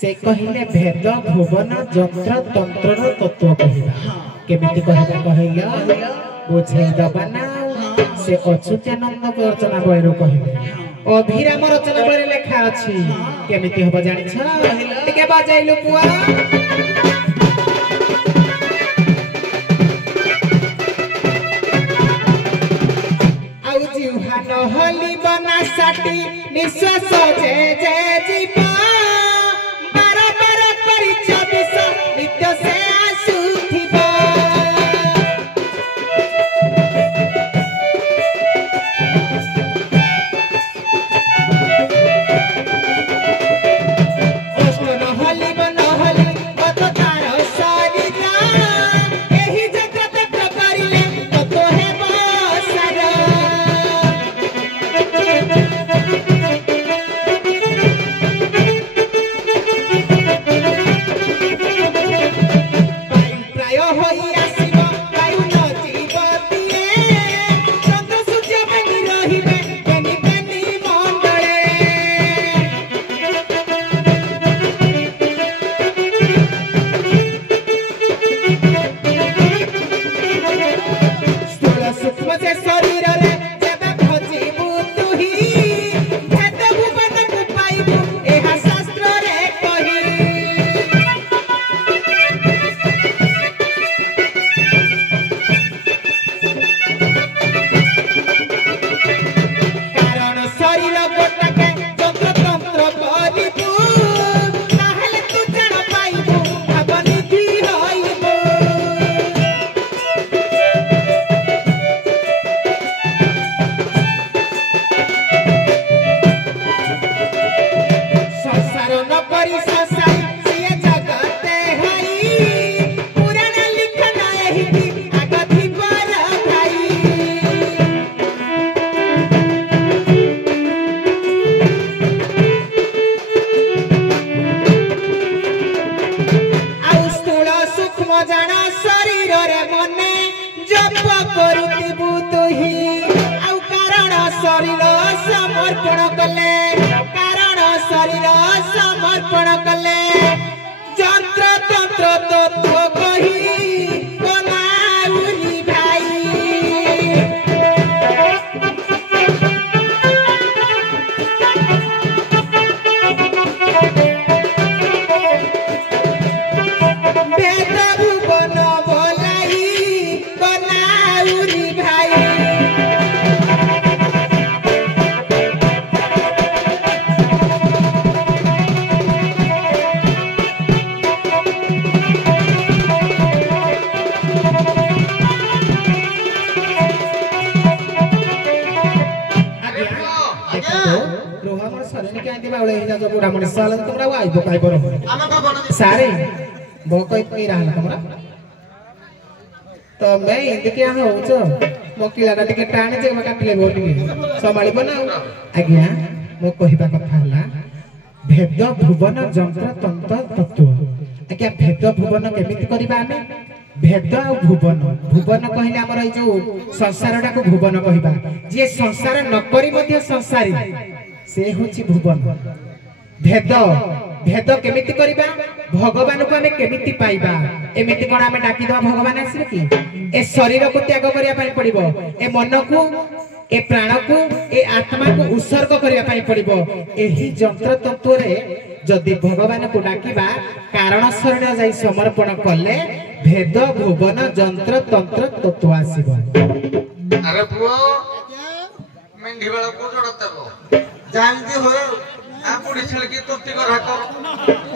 से कहले भेद भुवन यंत्र तंत्र तत्व कहवा केमिति कहबा कहैया बुझे दबाना से अच्युतानंद रचना बयरु कहले अभिराम रचना बयरे लेखा अछि केमिति हबो जानिछ टिके बजाइलु पुआ आउ जीवा नहली बना साटी निश्वास जे जे जीवा नित्य से आसुथिबा अष्ट नहली बनहली मत तार सारिता एही जगत करिले तत हे बसारा समर्पण कले यंत्र तंत्र तत्व कही बनाउली भाई वेद भुवन बोलाई बनाउली भाई सारे तो मैं इनके क्या हो मोकिला टिके टाणे जे काटिले बोली संभाली बना आज्ञा मो कहिबा कथा हला भेद भुवन यंत्र तंत्र तत्व आज्ञा भेद भुवन केमिति करबा हमें भेद आ भुवन भुवन कहले हमर ए जो संसारटा को भुवन कहिबा जे संसार न करी मध्ये संसारी से होची भुवन भेद भेद केमिति करिबा भगवान को हमें केमिति पाइबा एमिति कोन हमें डाकी दवा भगवान आसीबे कि ए शरीर को त्याग करिया पई पड़िबो ए मन को ए प्राण को ए आत्मा को उत्सर्ग करिया पई पड़िबो एही यंत्र तत्व रे जदि भगवान को डाकीबा कारण शरण जाई समर्पण कले भेद भुवन यंत्र तंत्र तत्व आसीबो अरे बुआ मेंढी वाला को जोड़तबो जानती हो आ पुड़ी छलकी तुर्ती को रखो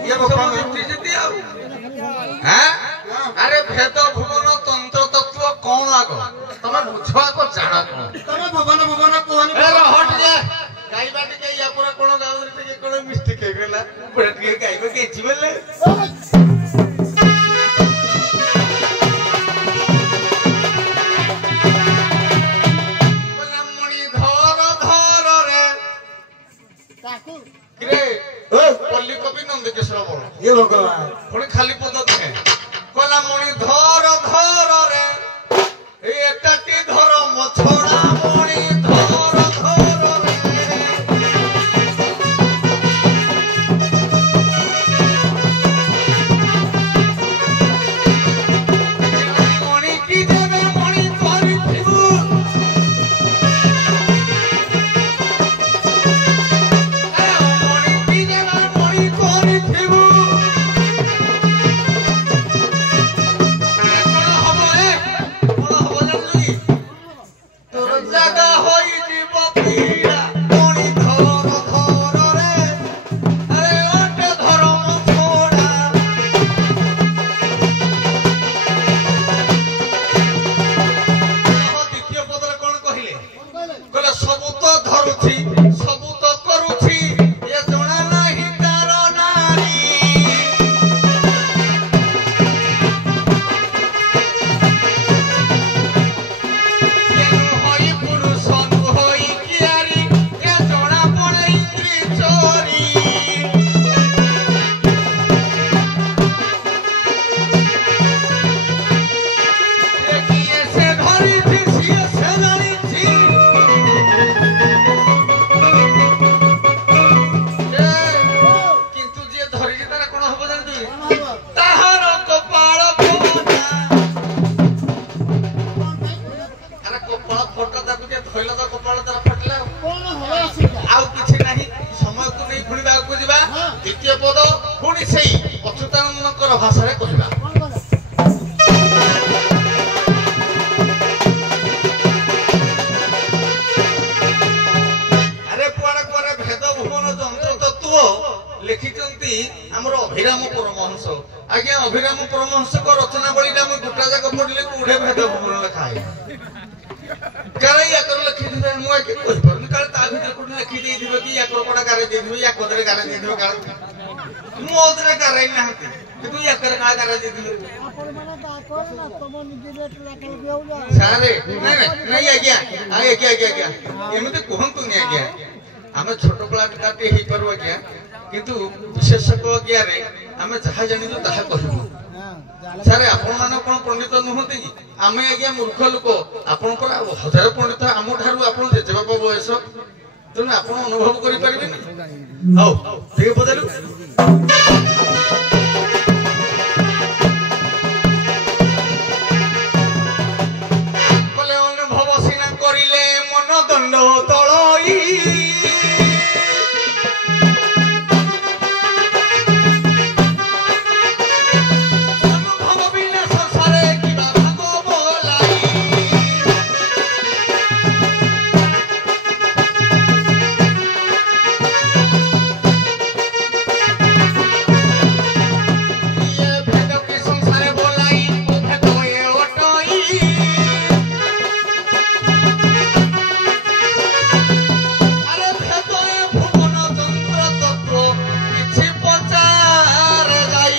ये बाबा मिट्टी जति आउ हैं अरे भेद भुवन तंत्र तत्व कोन आगो तमे बुझवा को जाना को तमे भुवन भुवन कोहनी अरे हट जा गाइबा के या पर कोन गाउर के कोन मिस्टेक हे गेला बड़ के गाइबा के जीवले मणि धर धर रे काकू किरे पल्ली कवि नंद किशोर बोल ये भगवान पुणी खाली पद दिखे कला मणि धर धर रे ए एटाटी धर मछड़ा मणि धर धर रे मणि की जेबे मणि करिथिबु द्वितीय पद पुणी से अच्युतानंद भाषा कहवा अरे कुआड़े कुआड़े भेद भुवन यंत्र तत्व लिखिंट आमर अभिराम परमहंस आज्ञा अभिराम परमहंस को रचनावली गोटा जाक पढ़ले कोड़े भेद भुवन लिखा है काले याकर लिखि दिबे मु के कहि परन काले ता भीतर कोन लिखि दे दिबे कि याकर कोडा गारे दे दिबे या कोदरे गारे दे दिबे काले मु ओदरे गारे नाही तू याकर का गारे दे दिबे आपण माने ता कर ना तुम निजे रेट लाखल बेउला सारे नहीं आज्ञा आज्ञा एमते कहंतु नि आज्ञा हमें छोट कला काटे ही परवा आज्ञा किंतु विशेषज्ञ आज्ञा रे हमें जहा जानि जो ताहा कहबो सारे आपण मान कोन पंडित नहते कि आमे आज्ञा मूर्ख लोक आपण पर हजार पंडित आम ठारू आपण जेते बाबा बयस तने आपण अनुभव करि परिबे नि हौ ठीक बदलु কলে অনুভব সিনা করিলে মন দণ্ড তলই অনুভব বিনা সংসারে কিবা ভাগ বলাই ইয়ে ভেদ কি সংসারে বলাই ও ভেদ এ অটই আরে ভেতরে ভুবন যন্ত্র তত্ত্ব কিছু পচার যাই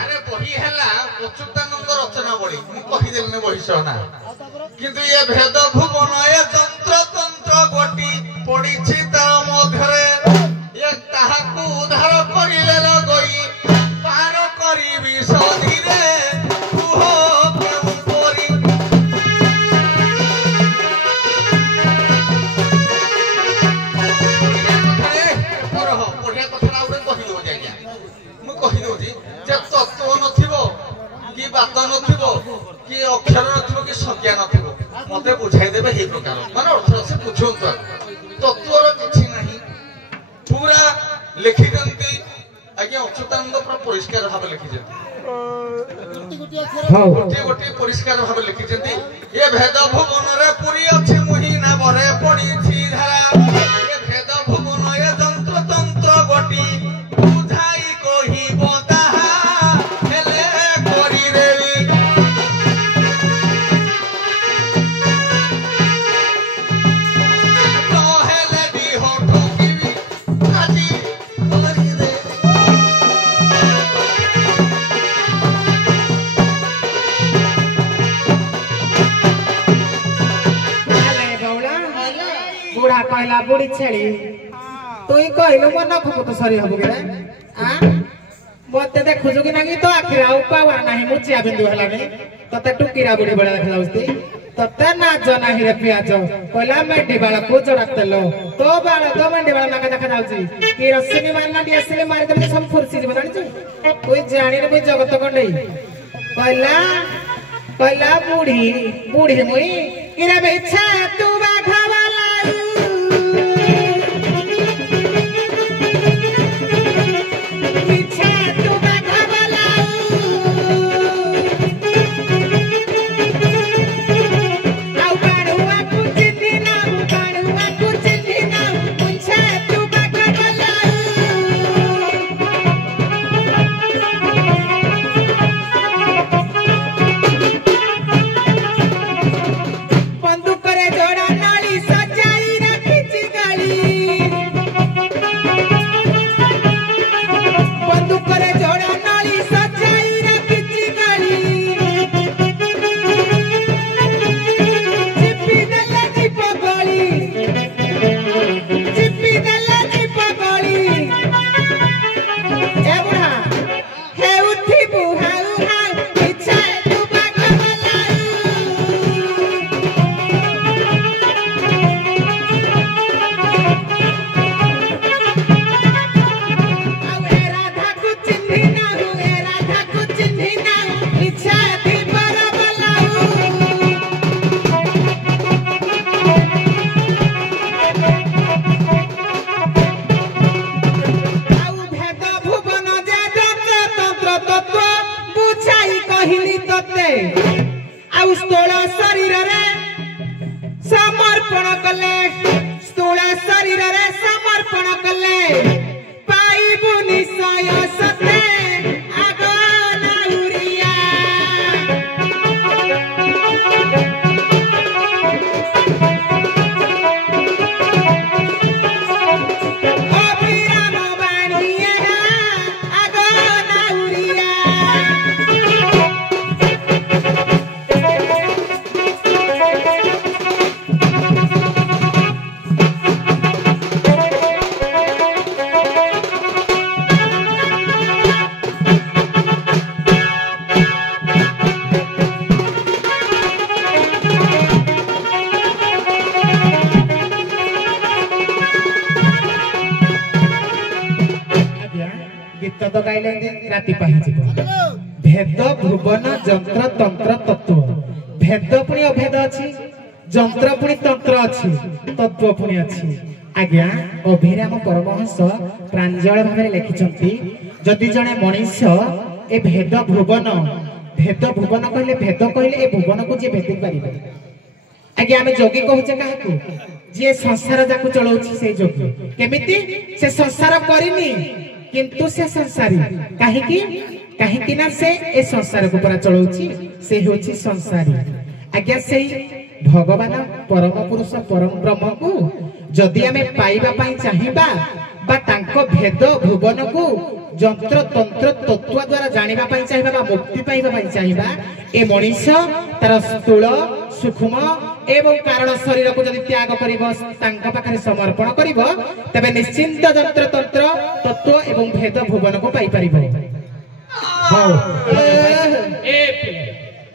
আরে বহি হেলা অচ্যুতানন্দ রচনা বড়ি মু কহিদেলি বহি সহনা কিন্তু এ ভেদ ভুবন এ যন্ত্র তন্ত্র গটি পড়িছি তার মধ্যে এ তাহাকু উদ্ধার করিলে লগই পার করিবি সধীরে কুহ কেউ করি বঢ়িয়া কথাটা ଆଉ ଗୋଟେ କହିଦେଉଛି ଆଜ୍ଞା ମୁଁ କହିଦେଉଛି ଯେ ତତ୍ତ୍ୱ ନଥିବ କି ବାଦ ନଥିବ କି ଅକ୍ଷର ନଥିବ କି ସଂଜ୍ଞା ନଥିବ ମତେ ବୁଝାଇଦେବେ ଏହି ପ୍ରକାର ମାନେ ଅର୍ଥ ଅଛି ବୁଝନ୍ତୁ ତତ୍ତ୍ୱର କିଛି ନାହିଁ ପୁରା ଲେଖିଛନ୍ତି ଆଜ୍ଞା ଅଚ୍ୟୁତାନନ୍ଦ ପୁରା ପରିଷ୍କାର ଭାବେ ଲେଖିଛନ୍ତି ହଉ ଗୋଟିଏ ଗୋଟିଏ ପରିଷ୍କାର ଭାବେ ଲେଖିଛନ୍ତି ଏ ଭେଦ ଭୁବନରେ ପୁରୀ ଅଛି ମୁହିଁ ନାବରେ ପଡିଛି ଧାରା ଏ ଭେଦ ଭୁବନ ଏ ଯନ୍ତ୍ର ତନ୍ତ୍ର ଗଟି ବୁଝାଇ କହିବ ତାହା ହେଲେ କରିଦେବି ନହେଲେ ଦିହ ଠକିବି ଆଜି କରିଦେବି ଆଲେ ବଉଳା ବୁଢା କହିଲା ବୁଢୀ ଛେଳି ତୁଇ କହିଲୁ ମୋ ନଖକୁ ତ ସରି ହବୁ କିରେ ମତେ ଦେଖୁଛୁ କି ନାଇଁ ତୋ ଆଖିରେ ଆଉ ପାୱାର ନାହିଁ ମୁଚିଆ ବିନ୍ଦୁ ହେଲାନି ତତେ ଟୁକିରା ବୁଢୀ ଭଳିଆ ଦେଖାଯାଉଛି ତତେ ନାଜ ନାହିଁ ରେ ପିଆଜ କହିଲା ମେଣ୍ଡି ବାଳକୁ ଜଡା ତେଲ ତୋ ବାଳ ତୋ ମେଣ୍ଡି ବାଳ ନାକା ଦେଖାଯାଉଛି କିରୋସିନି ମାରିନା ଡିଏସିଲି ମାରିଦେଲେ ସବୁ ଫୁର୍ସି ଯିବ ଜାଣିଛୁ ତୁଇ ଜାଣିନି ମୁଇଁ ଜଗତ କଣ୍ଡେଇ କହିଲା ବୁଢୀ ବୁଢୀ ମୁଇଁ କିରେ ବିଛା ତୁ ବାଘ ବାଲା ବିଛା ତୁ ବାଘ ବାଲା ଆଉ ବାଣୁଆକୁ ଚିହ୍ନି ନାଉ ବାଣୁଆକୁ ଚିହ୍ନି ନାଉ ବିଛା ତୁ ବାଘ ବାଲା ବନ୍ଧୁକରେ ଜୋଡା ନଳି ସଜାଇ ରଖିଛି ଗାଳି ବନ୍ଧୁକରେ ଜୋଡା ନଳି ସଜାଇ ରଖିଛି ଗାଳି ଚିପି ଦେଲେ ଯିବ ଗଳି ଚିପି ଦେଲେ ଯିବ ଗଳି ଏ ବୁଢା ହେଉଥିବୁ ହାଉ ହାଉ ଇଚ୍ଛା ତୁ ବାଘ ବାଲା ଆଉ ଏ ରାଧାକୁ ଚିହ୍ନି ନାହୁଁ ଏ ରାଧାକୁ ଚିହ୍ନି ନାହୁଁ ଇଚ୍ଛା ଥିବର ବଲାଉ ଆଉ ଭେଦ ଭୁବନ ଯେ ଯନ୍ତ୍ର ତନ୍ତ୍ର ତତ୍ତ୍ୱ ବୁଝାଇ କହିଲି ତତେ ଆଉ ସ୍ଥୂଳ ଶରୀରରେ ସମର୍ପଣ କଲେ ସ୍ଥୂଳ ଶରୀରରେ ସମର୍ପଣ କଲେ ପାଇବୁ ନିଶ୍ଚୟ ସତେ ଆଗ ନାଉରିଆ ଅଭିରାମ ବାଣୀ ଏହା ଆଗ ନାଉରିଆ पद गाइले राति पाहि जीव भेद भुवन जंत्र तंत्र तत्व भेद पुणी अभेद अछि जंत्र पुणी तंत्र अछि तत्व पुणी अछि आज्ञा अभिराम परमहंस प्रांजल भाव लिखिछंती जदि जणे मनुष्य ए भेद भुवन कहले ए भुवन को जे भेदी पारिबे आज्ञा आमे जोगी कहूचे काहाकू जे संसार जाकू चलाउछि से जोगी केमिति से संसार करिनी किंतु से संसारी काहेकि ना से ए संसार को पूरा चलाउछि से होछि संसारी आज्ञा से भगवान परम पुरुष परम ब्रह्म को जदि आमे पाइबा पई चाहिबा बा तांको भेद भुवन को जंत्र तंत्र तत्व द्वारा जानिबा पई चाहिबा बा मुक्ति पाइबा पई चाहिबा ए मनुष्य तार स्थूल सूक्ष्म एवं कारण शरीर को जदि त्याग करिबो तांका पाखरे समर्पण करिबो तबे निश्चिंत जंत्र तंत्र तत्व एवं भेद भुवन को पाई परिबो हो ए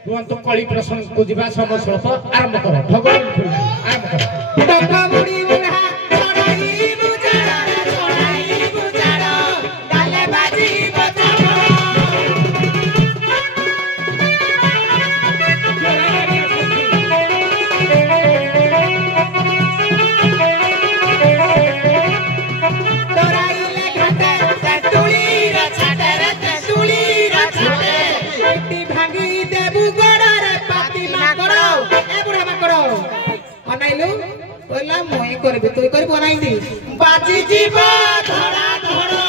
तुम तो कली प्रसंग को जीवा समश्लोक आरंभ करो भगवान आरंभ करो टका मुड़ी बुढ़ा छोड़ाई बुझाड़ा डाले बाजी बजाड़ो तोराइले घाटे ततुली रा छाटे रे ततुली रा छाटे पेटी भांगी देबु गड़ारे पाती माकड़ो ए बुढ़ा माकड़ो अनाइलु कहला मोई करबे तोय करबो अनाइ दी बाजी जीव धड़ा धड़ो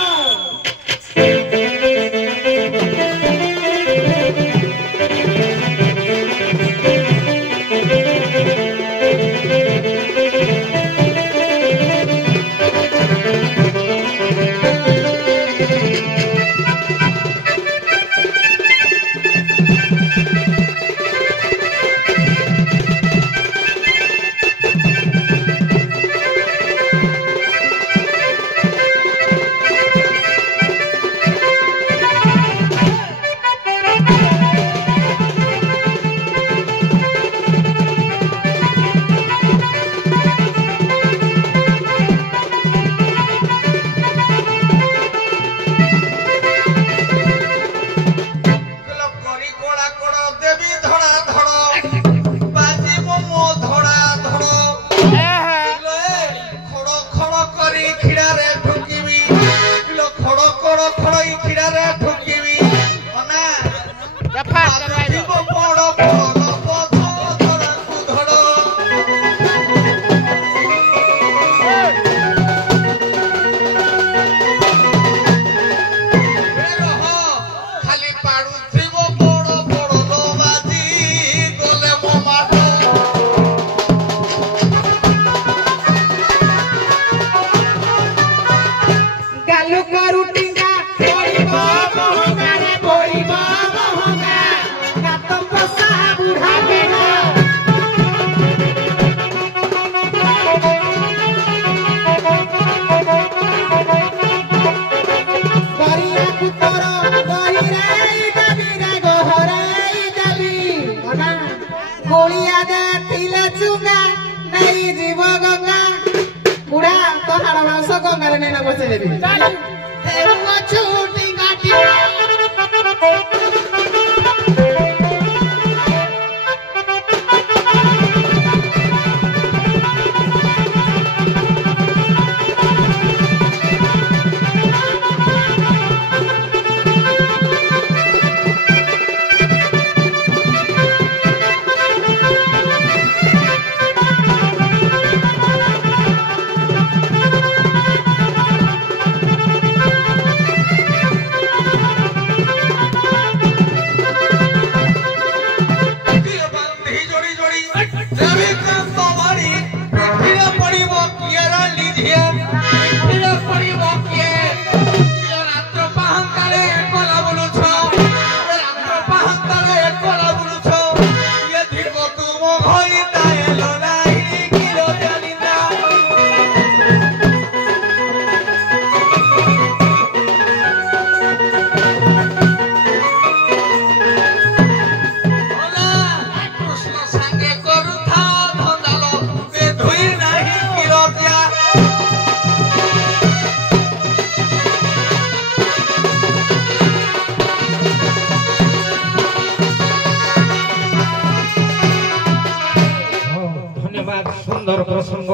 ସୁନ୍ଦର ପ୍ରସଙ୍ଗ।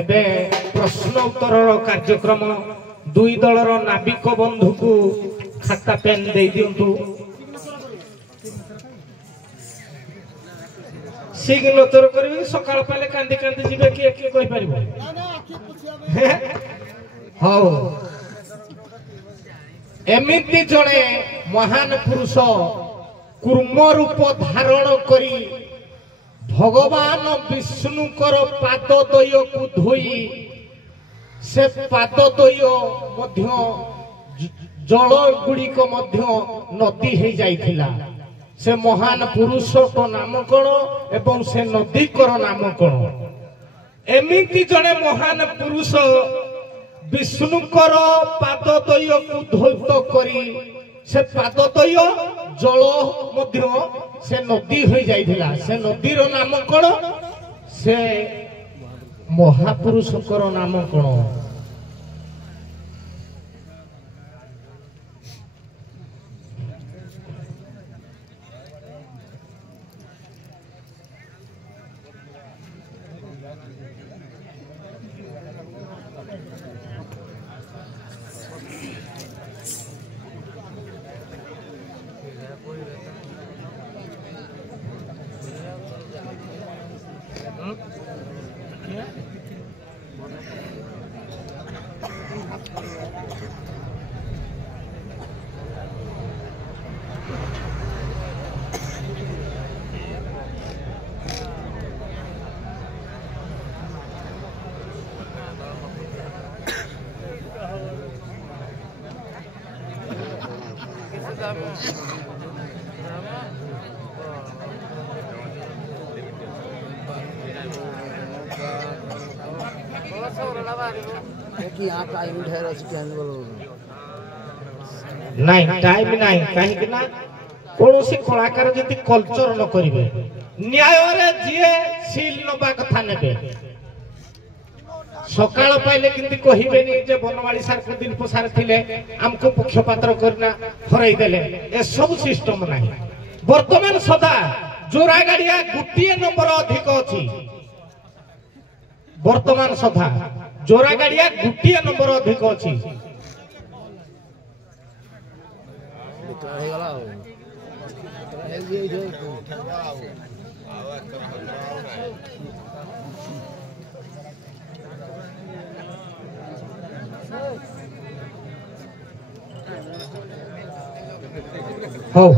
ଏବେ ପ୍ରଶ୍ନ ଉତ୍ତରର କାର୍ଯ୍ୟକ୍ରମ। ଦୁଇ ଦଳର ନାବିକ ବନ୍ଧୁକୁ ଖାତା ପେନ୍ ଦେଇ ଦିଅନ୍ତୁ। ସିଗ୍ନେଚର କରିବେ କି ସକାଳ ପାଇଲେ କାନ୍ଦି କାନ୍ଦି ଯିବେ କିଏ କିଏ କହିପାରିବ? ହଉ, ଏମିତି ଜଣେ ମହାନ ପୁରୁଷ କୁର୍ମ ରୂପ ଧାରଣ କରି ଭଗବାନ ବିଷ୍ଣୁଙ୍କର ପାଦ ଦ୍ୱୟକୁ ଧୋଇ ସେ ପାଦ ଦ୍ୱୟ ମଧ୍ୟ ଜଳ ଗୁଡ଼ିକ ମଧ୍ୟ ନଦୀ ହେଇଯାଇଥିଲା। ସେ ମହାନ ପୁରୁଷଙ୍କ ନାମ କଣ ଏବଂ ସେ ନଦୀଙ୍କର ନାମ କଣ? ଏମିତି ଜଣେ ମହାନ ପୁରୁଷ ବିଷ୍ଣୁଙ୍କର ପାଦ ଦ୍ୱୟକୁ ଧୌତ କରି ସେ ପାଦ ଦ୍ୱୟ ଜଳ ମଧ୍ୟ ସେ ନଦୀ ହୋଇଯାଇଥିଲା। ସେ ନଦୀର ନାମ କଣ? ସେ ମହାପୁରୁଷଙ୍କର ନାମ କଣ? ନାଇଁ ଟାଇମ ନାହିଁ, କାହିଁକି ନା କୌଣସି କଳାକାର ଯଦି କଲଚର ନ କରିବେ, ନ୍ୟାୟରେ ଯିଏ ସିଲ୍ ନବା କଥା ନେବେ। ସକାଳ ପାଇଲେ କିନ୍ତୁ କହିବେନି ଯେ ବନମାଳୀ ସାର୍ ଦିଲ୍ପ ସାର୍ ଥିଲେ ଆମକୁ ପକ୍ଷପାତ୍ର କରିନା ହରାଇ ଦେଲେ। ଏସବୁ ସିଷ୍ଟମ ନାହିଁ। ବର୍ତ୍ତମାନ ସଦା ଜୋରା ଗାଡିଆ ଗୋଟିଏ ନମ୍ବର ଅଧିକ ଅଛି। ବର୍ତ୍ତମାନ ସଦା ଜୋରା ଗାଡିଆ ଗୋଟିଏ ନମ୍ବର ଅଧିକ ଅଛି। ହଉ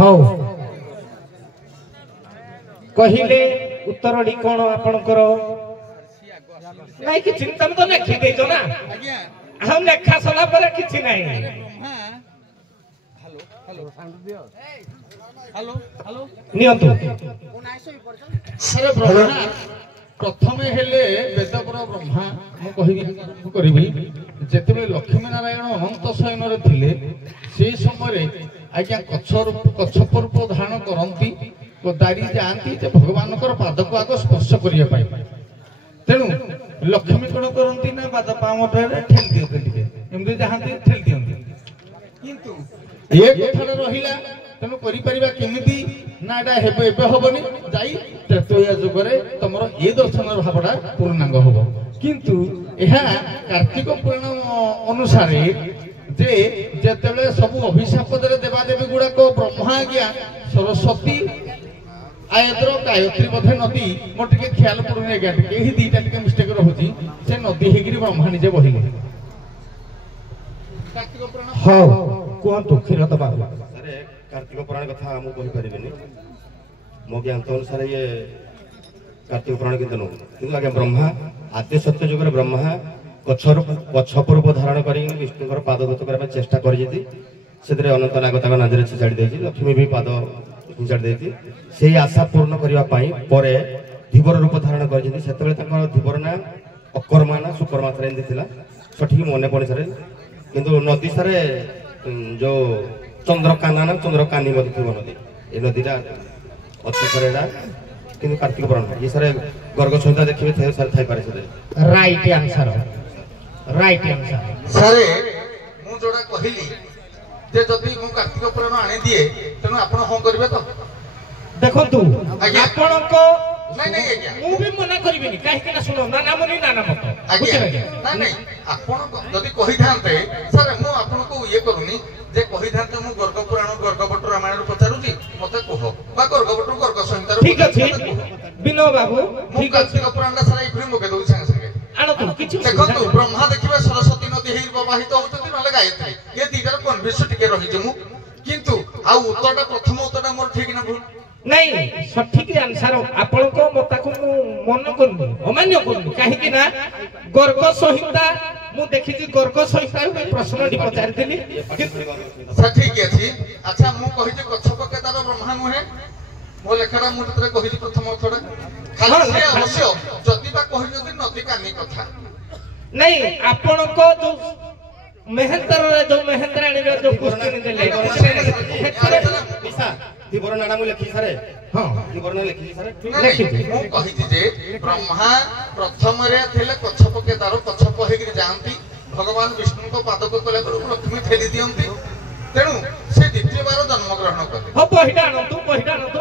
ହଉ କହିଲେ ଉତ୍ତରଟି କଣ ଆପଣଙ୍କର? ନାଇଁ କିଛି ତମେ ତ ଲେଖି ଦେଇଛ ନା, ଆଉ ଲେଖା ସରିଲା ପରେ କିଛି ନାହିଁ। ନିଅନ୍ତୁ। ପ୍ରଥମେ ହେଲେ ବେଦପୁର ବ୍ରହ୍ମା। ମୁଁ କହିବି କରିବି ଯେତେବେଳେ ଲକ୍ଷ୍ମୀ ନାରାୟଣ ଅନନ୍ତ ଶୟନରେ ଥିଲେ ସେଇ ସମୟରେ ଆଜ୍ଞା କଚ୍ଛପ ରୂପ ଧାରଣ କରନ୍ତି, ଦାରି ଯାଆନ୍ତି ଯେ ଭଗବାନଙ୍କର ପାଦକୁ ଆଗ ସ୍ପର୍ଶ କରିବା ପାଇଁ। ତେଣୁ ଲକ୍ଷ୍ମୀ କଣ କରନ୍ତି ନା ପାଦ ପାମରେ ଠେଲି ଦିଅନ୍ତି, ଟିକେ ଏମିତି ଯାଆନ୍ତି ଠେଲି ଦିଅନ୍ତି। କିନ୍ତୁ ଏ କଥାରେ ରହିଲା, ତେଣୁ କରିପାରିବା କେମିତି ନା ଏଟା ଏବେ ହବନି, ଯାଇ ତ୍ରେତୟା ଯୁଗରେ ତମର ଏ ଦର୍ଶନର ଭାବଟା ପୂର୍ଣ୍ଣାଙ୍ଗ ହବ। କିନ୍ତୁ ଏହା କାର୍ତ୍ତିକ ପୁରାଣ ଅନୁସାରେ ଯେ ଯେତେବେଳେ ସବୁ ଅଭିଶାପ ଦେଲେ ଦେବାଦେବୀ ଗୁଡାକ ବ୍ରହ୍ମା ଆଜ୍ଞା ସରସ୍ୱତୀ ଆୟତ୍ର ଗାୟତ୍ରୀ ବୋଧେ ନଦୀ, ମୋର ଟିକେ ଖିଆଲ ପଡୁନି ଆଜ୍ଞା, ଟିକେ ଏହି ଦିଟା ଟିକେ ମିଷ୍ଟେକ୍ ରହୁଛି। ସେ ନଦୀ ହେଇକିରି ବ୍ରହ୍ମା ନିଜେ ବହିଲେ। ହଉ କୁହନ୍ତୁ କ୍ଷୀରଦ ବାବୁ। कार्तिक पुराण कथा मुझे कहीपरिनी मो ज्ञात अनुसार ये कार्तिक पुराण किंतु नुह कि आज्ञा ब्रह्मा आद्य सत्य जुग ब्रह्मा कच्छप रूप धारण कर विष्णुकर पाद धत करने चेष्टा कर अनंत नाग नाजरे छिचाड़ी देती, लक्ष्मी भी पाद छिचाड़ी देती। से आशा पूर्ण करने धीवर रूप धारण कर धीवर ना ଅକର୍ମା ନା ସୁକର୍ମା ଥରେ ଏମିତି ଥିଲା ସଠିକ ମନେ ପଡେ ସାରେ କିନ୍ତୁ ନଦୀ ସାରେ ଯୋଉ ଚନ୍ଦ୍ରକାନା ନା ଚନ୍ଦ୍ରକାନି ମଧ୍ୟ ଥିବ ନଦୀ ଏ ନଦୀଟା ଅତି ସାରେ ଏଇଟା କିନ୍ତୁ କାର୍ତ୍ତିକ ପୁରାଣ ଏ ସାରେ ଗର୍ଗ ସଂହିତା ଦେଖିବେ ସାରେ ଥାଇପାରେ ସେଥିରେ ରାଇଟ୍ ଆନ୍ସର ରାଇଟ୍ ଆନ୍ସର ସାରେ ମୁଁ ଯୋଉଟା କହିଲି ଯେ ଯଦି ମୁଁ କାର୍ତ୍ତିକ ପୁରାଣ ଆଣିଦିଏ ତେଣୁ ଆପଣ ହଁ କରିବେ ତ? ଦେଖନ୍ତୁ ଆଜ୍ଞା। ଆପଣଙ୍କ ନାଇଁ ନାଇଁ ଆଜ୍ଞା ମୁଁ ବି ମନା କରିବିନି କାହିଁକି ନା ଶୁଣ ନାନାମନି ନାନାମତ ଆଜ୍ଞା ନାଇଁ ନାଇଁ ଆପଣ ଯଦି କହିଥାନ୍ତେ ସାର୍ ମୁଁ ଆପଣଙ୍କୁ ଇଏ କରୁନି ଯେ କହିଥାନ୍ତେ ମୁଁ ଗର୍ଗ ପୁରାଣ ଗର୍ଗଭଟ୍ଟ ରାମାୟଣରୁ ପଚାରୁଛି ମତେ କୁହ ବା ଗର୍ଗଭଟ୍ଟ ଗର୍ଗ ସଂହିତାରୁ ଠିକ ଅଛି ବିନୋଦ ବାବୁ ମୁଁ ଠିକ ଅଛି କାର୍ତ୍ତିକ ପୁରାଣଟା ସାରା ଏଇଠି ମଗେଇ ଦଉଛି ସାଙ୍ଗେ ସାଙ୍ଗେ ଆଣନ୍ତୁ କିଛି ଦେଖନ୍ତୁ ବ୍ରହ୍ମା ଦେଖିବେ ସରସ୍ୱତୀ ନଦୀ ହେଇ ପ୍ରବାହିତ ହଉଛନ୍ତି ନହେଲେ ଗାୟତ୍ରୀ ଏ ଦିଟାର କନଫ୍ୟୁଜନ ଟିକେ ରହିଛି ମୁଁ କିନ୍ତୁ ଆଉ ଉତ୍ତରଟା ପ୍ରଥମ ଉତ୍ତରଟା ମୋର ଠିକ ନା ଭୁଲ? ନାଇଁ ସଠିକ ଆନ୍ସର ଆପଣଙ୍କ ମତାକୁ ମୁଁ ମନ କରୁନି ଅମାନ୍ୟ କରୁନି କାହିଁକି ନା ଗର୍ଗ ସଂହିତା ମୁଁ ଦେଖିଛି ଗର୍ଗ ସଂହିତାରୁ ପ୍ରଶ୍ନଟି ପଚାରିଥିଲି ସାର୍ ଠିକ ଅଛି ଆଚ୍ଛା ମୁଁ କହିଛି ଗଛପ କେଦାର ବ୍ରହ୍ମା ନୁହେଁ ମୋ ଲେଖାଟା ମୁଁ ଯେତେବେଳେ କହିଛି ପ୍ରଥମ ଅର୍ଥଟା ଖାଲି ସେ ଅବଶ୍ୟ ଯଦି ବା କହିଛନ୍ତି ନଦୀ କାନି କଥା ନାଇଁ ଆପଣଙ୍କ ଯୋଉ ମେହେନ୍ଦରରେ ଯୋଉ ମେହେନ୍ଦ୍ରାଣୀର ଯୋଉ କୁସ୍ତିନି ଦେଲେ ଥିବର ନାନା ମୁଁ ଲେଖିଛି ସାରେ ହଁ ଥିବର ନା ଲେଖିଛି ସାରେ ମୁଁ କହିଛି ଯେ ବ୍ରହ୍ମା ପ୍ରଥମରେ ଥିଲେ କଚ୍ଛପ କେଦାର କଚ୍ଛପ ହେଇକିରି ଯାଆନ୍ତି ଭଗବାନ ବିଷ୍ଣୁଙ୍କ ପାଦକୁ କଲେ ପ୍ରଥମେ ଠେଲି ଦିଅନ୍ତି ତେଣୁ ସେ ଦ୍ୱିତୀୟବାର ଜନ୍ମଗ୍ରହଣ କଲେ ହଉ ବହିଟା ଆଣନ୍ତୁ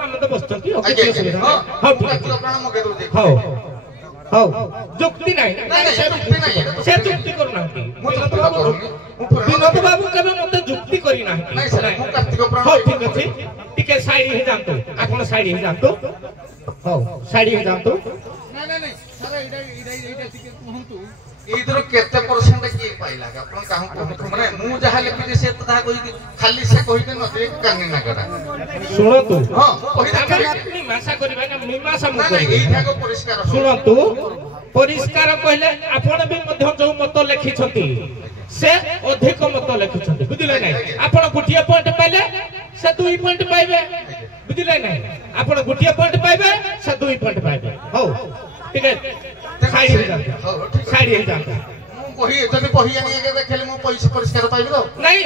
ଆମେ ତ ବସିଛନ୍ତି ହଉ କିଛି ଅସୁବିଧା ନାହିଁ ହଉ ଠିକ ଅଛି ପ୍ରାଣ ମଗେଇ ଦଉଛି ହଉ ହଉ ଯୁକ୍ତି ନାହିଁ ସେ ଯୁକ୍ତି କରୁନାହାନ୍ତି ବିନୋଦ ବାବୁ କେବେ ମତେ ଯୁକ୍ତି କରିନାହାନ୍ତି ହଉ ଠିକ ଅଛି ଟିକେ ସାଇଡ ହେଇଯାଆନ୍ତୁ ଆପଣ ସାଇଡ ହେଇଯାଆନ୍ତୁ ହଉ ସାଇଡ ହେଇଯାଆନ୍ତୁ ଏଇଥିରୁ କେତେ ପରସେଣ୍ଟ କିଏ ପାଇଲା ଆପଣ କାହାକୁ କୁହନ୍ତୁ ମାନେ ମୁଁ ଯାହା ଲେଖିଛି ସେ ତ ତାହା କହିକି ଖାଲି ସେ କହିକି ନଦୀ କାନି ନାଗଟା ଶୁଣନ୍ତୁ ହଁ କହିଦେବେ ମୀମାଂସା କରିବା ନା ମୀମାଂସା ମୁଁ ନାଇଁ କରିବି ଏଇଟାକୁ ପରିଷ୍କାର ଶୁଣନ୍ତୁ ପରିଷ୍କାର କହିଲେ ଆପଣ ବି ମଧ୍ୟ ଯୋଉ ମତ ଲେଖିଛନ୍ତି ସେ ଅଧିକ ମତ ଲେଖିଛନ୍ତି ବୁଝିଲେ ନାହିଁ ଆପଣ ଗୋଟିଏ ପଏଣ୍ଟ ପାଇଲେ ସେ 2 ପଏଣ୍ଟ ପାଇବେ ବୁଝିଲେ ନାହିଁ ଆପଣ ଗୋଟିଏ ପଏଣ୍ଟ ପାଇବେ ସେ 2 ପଏଣ୍ଟ ପାଇବେ ହଉ ଠିକ ଅଛି ସାଇଡ ହେଇଯାଆନ୍ତୁ ମୁଁ ବହି ଯଦି ବହି ଆଣି ଆଗେ ଦେଖିଲେ ମୁଁ ପଇସା ପରିଷ୍କାର ପାଇବି ତ ନାଇଁ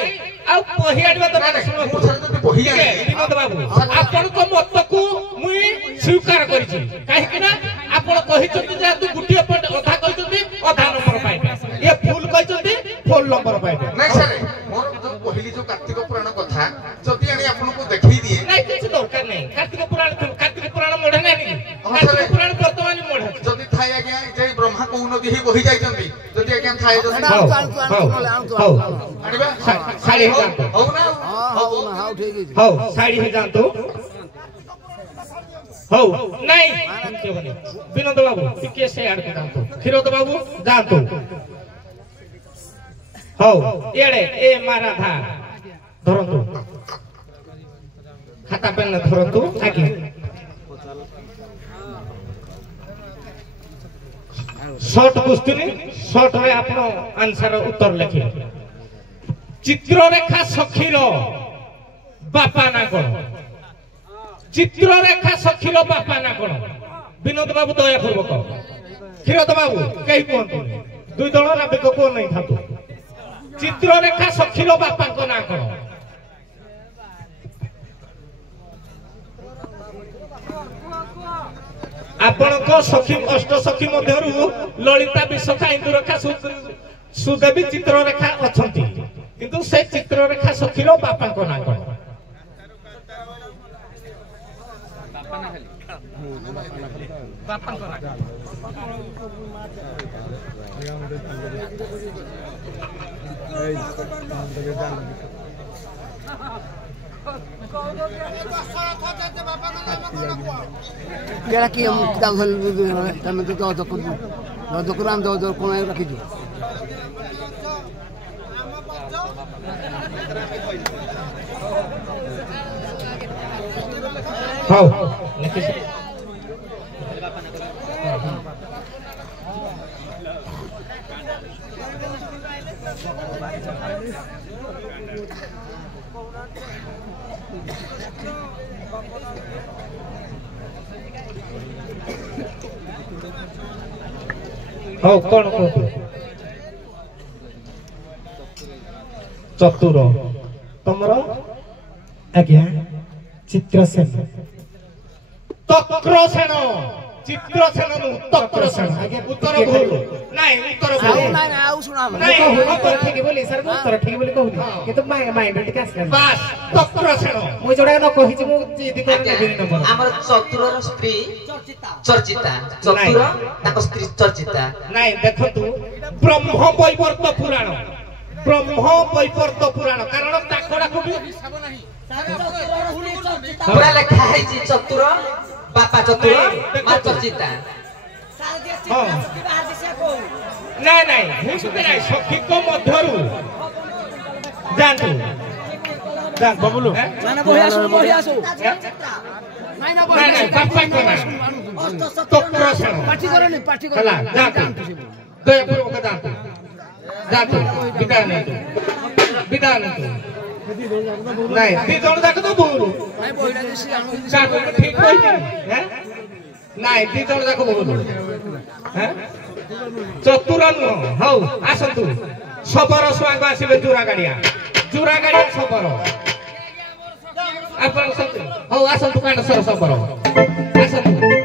ଆଉ ବହି ଆଣିବା ଦରକାର ମୁଁ ସାର୍ ଯଦି ବହି ଆଣି ବିନୋଦ ବାବୁ ଆପଣଙ୍କ ମତକୁ ମୁଁ ସ୍ୱୀକାର କରିଛି କାହିଁକି ନା ଆପଣ କହିଛନ୍ତି ଯେ ତୁ ଗୋଟିଏ ପଏଣ୍ଟ ଅଧା କହିଛନ୍ତି ଅଧା ନମ୍ବର ପାଇବେ ଇଏ ଫୁଲ କହିଛନ୍ତି ଫୁଲ ନମ୍ବର ପାଇବେ ନାଇଁ ସାର୍ ମୋର ଯୋଉ କହିଲି ଯୋଉ କାର୍ତ୍ତିକ ପୁରାଣ କଥା ଯଦି ଆଣି ଆପଣଙ୍କୁ ଦେଖେଇ ଦିଏ ନାଇଁ କିଛି ଦରକାର ନାହିଁ କାର୍ତ୍ତିକ ପୁରାଣ ମୋଢେ ନାହିଁ କାର୍ତ୍ତିକ ପୁରାଣ ବର୍ତ୍ତମାନ ମୋଢେ ଯଦି ଥାଏ ଆଜ୍ଞା ଯେ ବ୍ରହ୍ମା କୋଉ ନଦୀ ହେଇ ବହି ଯାଇଛନ୍ତି ଯଦି ଆଜ୍ଞା ଥାଏ ଯଦି ଆଣିବା ଶାଢୀ ହେଇଯାଆନ୍ତୁ ହଉ ନା ହଉ ଶାଢୀ ହେଇଯାଆନ୍ତୁ ହଉ ନାଇଁ ବିନୋଦ ବାବୁ ଟିକେ ସେ ଆଡକୁ ଯାଆନ୍ତୁ କ୍ଷୀରୋଦ ବାବୁ ଯାଆନ୍ତୁ ହଉ ଇଆଡେ ଏ ମା ରାଧା ଧରନ୍ତୁ ଖାତା ପେନ ଧରନ୍ତୁ ଆଜ୍ଞା শর্ট কোশ্চেন শর্ট রে আপন আনসার উত্তর লেখিবে চিত্ররেখা সখীর বাপা না কোন চিত্ররেখা সখীর বাপা না কোন বিনোদ বাবু দয়াপূর্বক ক্ষীরদ বাবু কেই কুহতু দুই দল না বেক কোন নাই থাকু চিত্ররেখা সখীর বাপাঙ্ক না কোন ଆପଣଙ୍କ ସଖୀ ଅଷ୍ଟ ସଖୀ ମଧ୍ୟରୁ ଲଳିତା ବିଶାଖା ଇନ୍ଦୁରେଖା ସୁଦେବୀ ଚିତ୍ରରେଖା ଅଛନ୍ତି କିନ୍ତୁ ସେ ଚିତ୍ରରେଖା ସଖୀର ବାପାଙ୍କ ନାଁ କଣ কেডা কি কিতাব তুমি তো দোকান কোন রাখিছো হও ହଉ କଣ କହୁଛୁ ଚତୁର ତମର ଆଜ୍ଞା ଚିତ୍ରସେନ ତକ୍ରସେନ ଚିତ୍ରସେନ ନୁହଁ ତକ୍ରସେନ ଆଜ୍ଞା, ଉତ୍ତର ଟିକେ ଭୁଲ ନାଇଁ ଉତ୍ତର ଭୁଲ ନାଇଁ ନାଇଁ ଆଉ ଶୁଣ ଆମେ ନାଇଁ, ଉତ୍ତର ଠିକ ବୋଲି ସାର୍ ମୁଁ ଉତ୍ତର ଠିକ ବୋଲି କହୁନି କିନ୍ତୁ ମାଇଣ୍ଡ ଟିକେ ଆସିଲାନି ବାସ୍ ତକ୍ରସେନ ମୁଁ ଯୋଉଟା ନ କହିଛି ମୁଁ ଜିଦି କରି ନେବିନି ନମ୍ବର ଆମର ଚତୁରର ସ୍ତ୍ରୀ ଚର୍ଚିତା ଚତୁର ତାଙ୍କ ସ୍ତ୍ରୀ ଚର୍ଚିତା ନାଇଁ ଦେଖନ୍ତୁ ବ୍ରହ୍ମ ବୈବର୍ତ ପୁରାଣ କାରଣ ତାଙ୍କଡ଼ାକୁ ବି ପୁରା ଲେଖା ହେଇଛି ଚତୁର ବାପା ଚତୁର ମା ଚର୍ଚିତା ହଁ ନାଇଁ ନାଇଁ ବୁଝିବେ ନାଇଁ ସଖୀଙ୍କ ମଧ୍ୟରୁ ଯାଆନ୍ତୁ ବବୁଲୁ ନାଇଁ ବାପାଙ୍କ ନାଁ ତକ୍ରସେନ ହେଲା ଯାଆନ୍ତୁ ଦୟାପୂର୍ବକ ଯାଆନ୍ତୁ ବିଦାୟ ନିଅନ୍ତୁ ନାଇଁ ଦି ଜଣ ଯାକ ତ ଭୁଲ ଠିକ କହିଛି ନାଇଁ ଦି ଜଣ ଯାକ ଭୁଲ ଚତୁର ନୁହଁ ହଉ ଆସନ୍ତୁ ଶବର ସ୍ୱାଙ୍ଗ ଆସିବେ ଜୁରା ଗାଡିଆ ଶବର ଆପଣ ହଉ ଆସନ୍ତୁ କାଣ୍ଡସର ଶବର ଆସନ୍ତୁ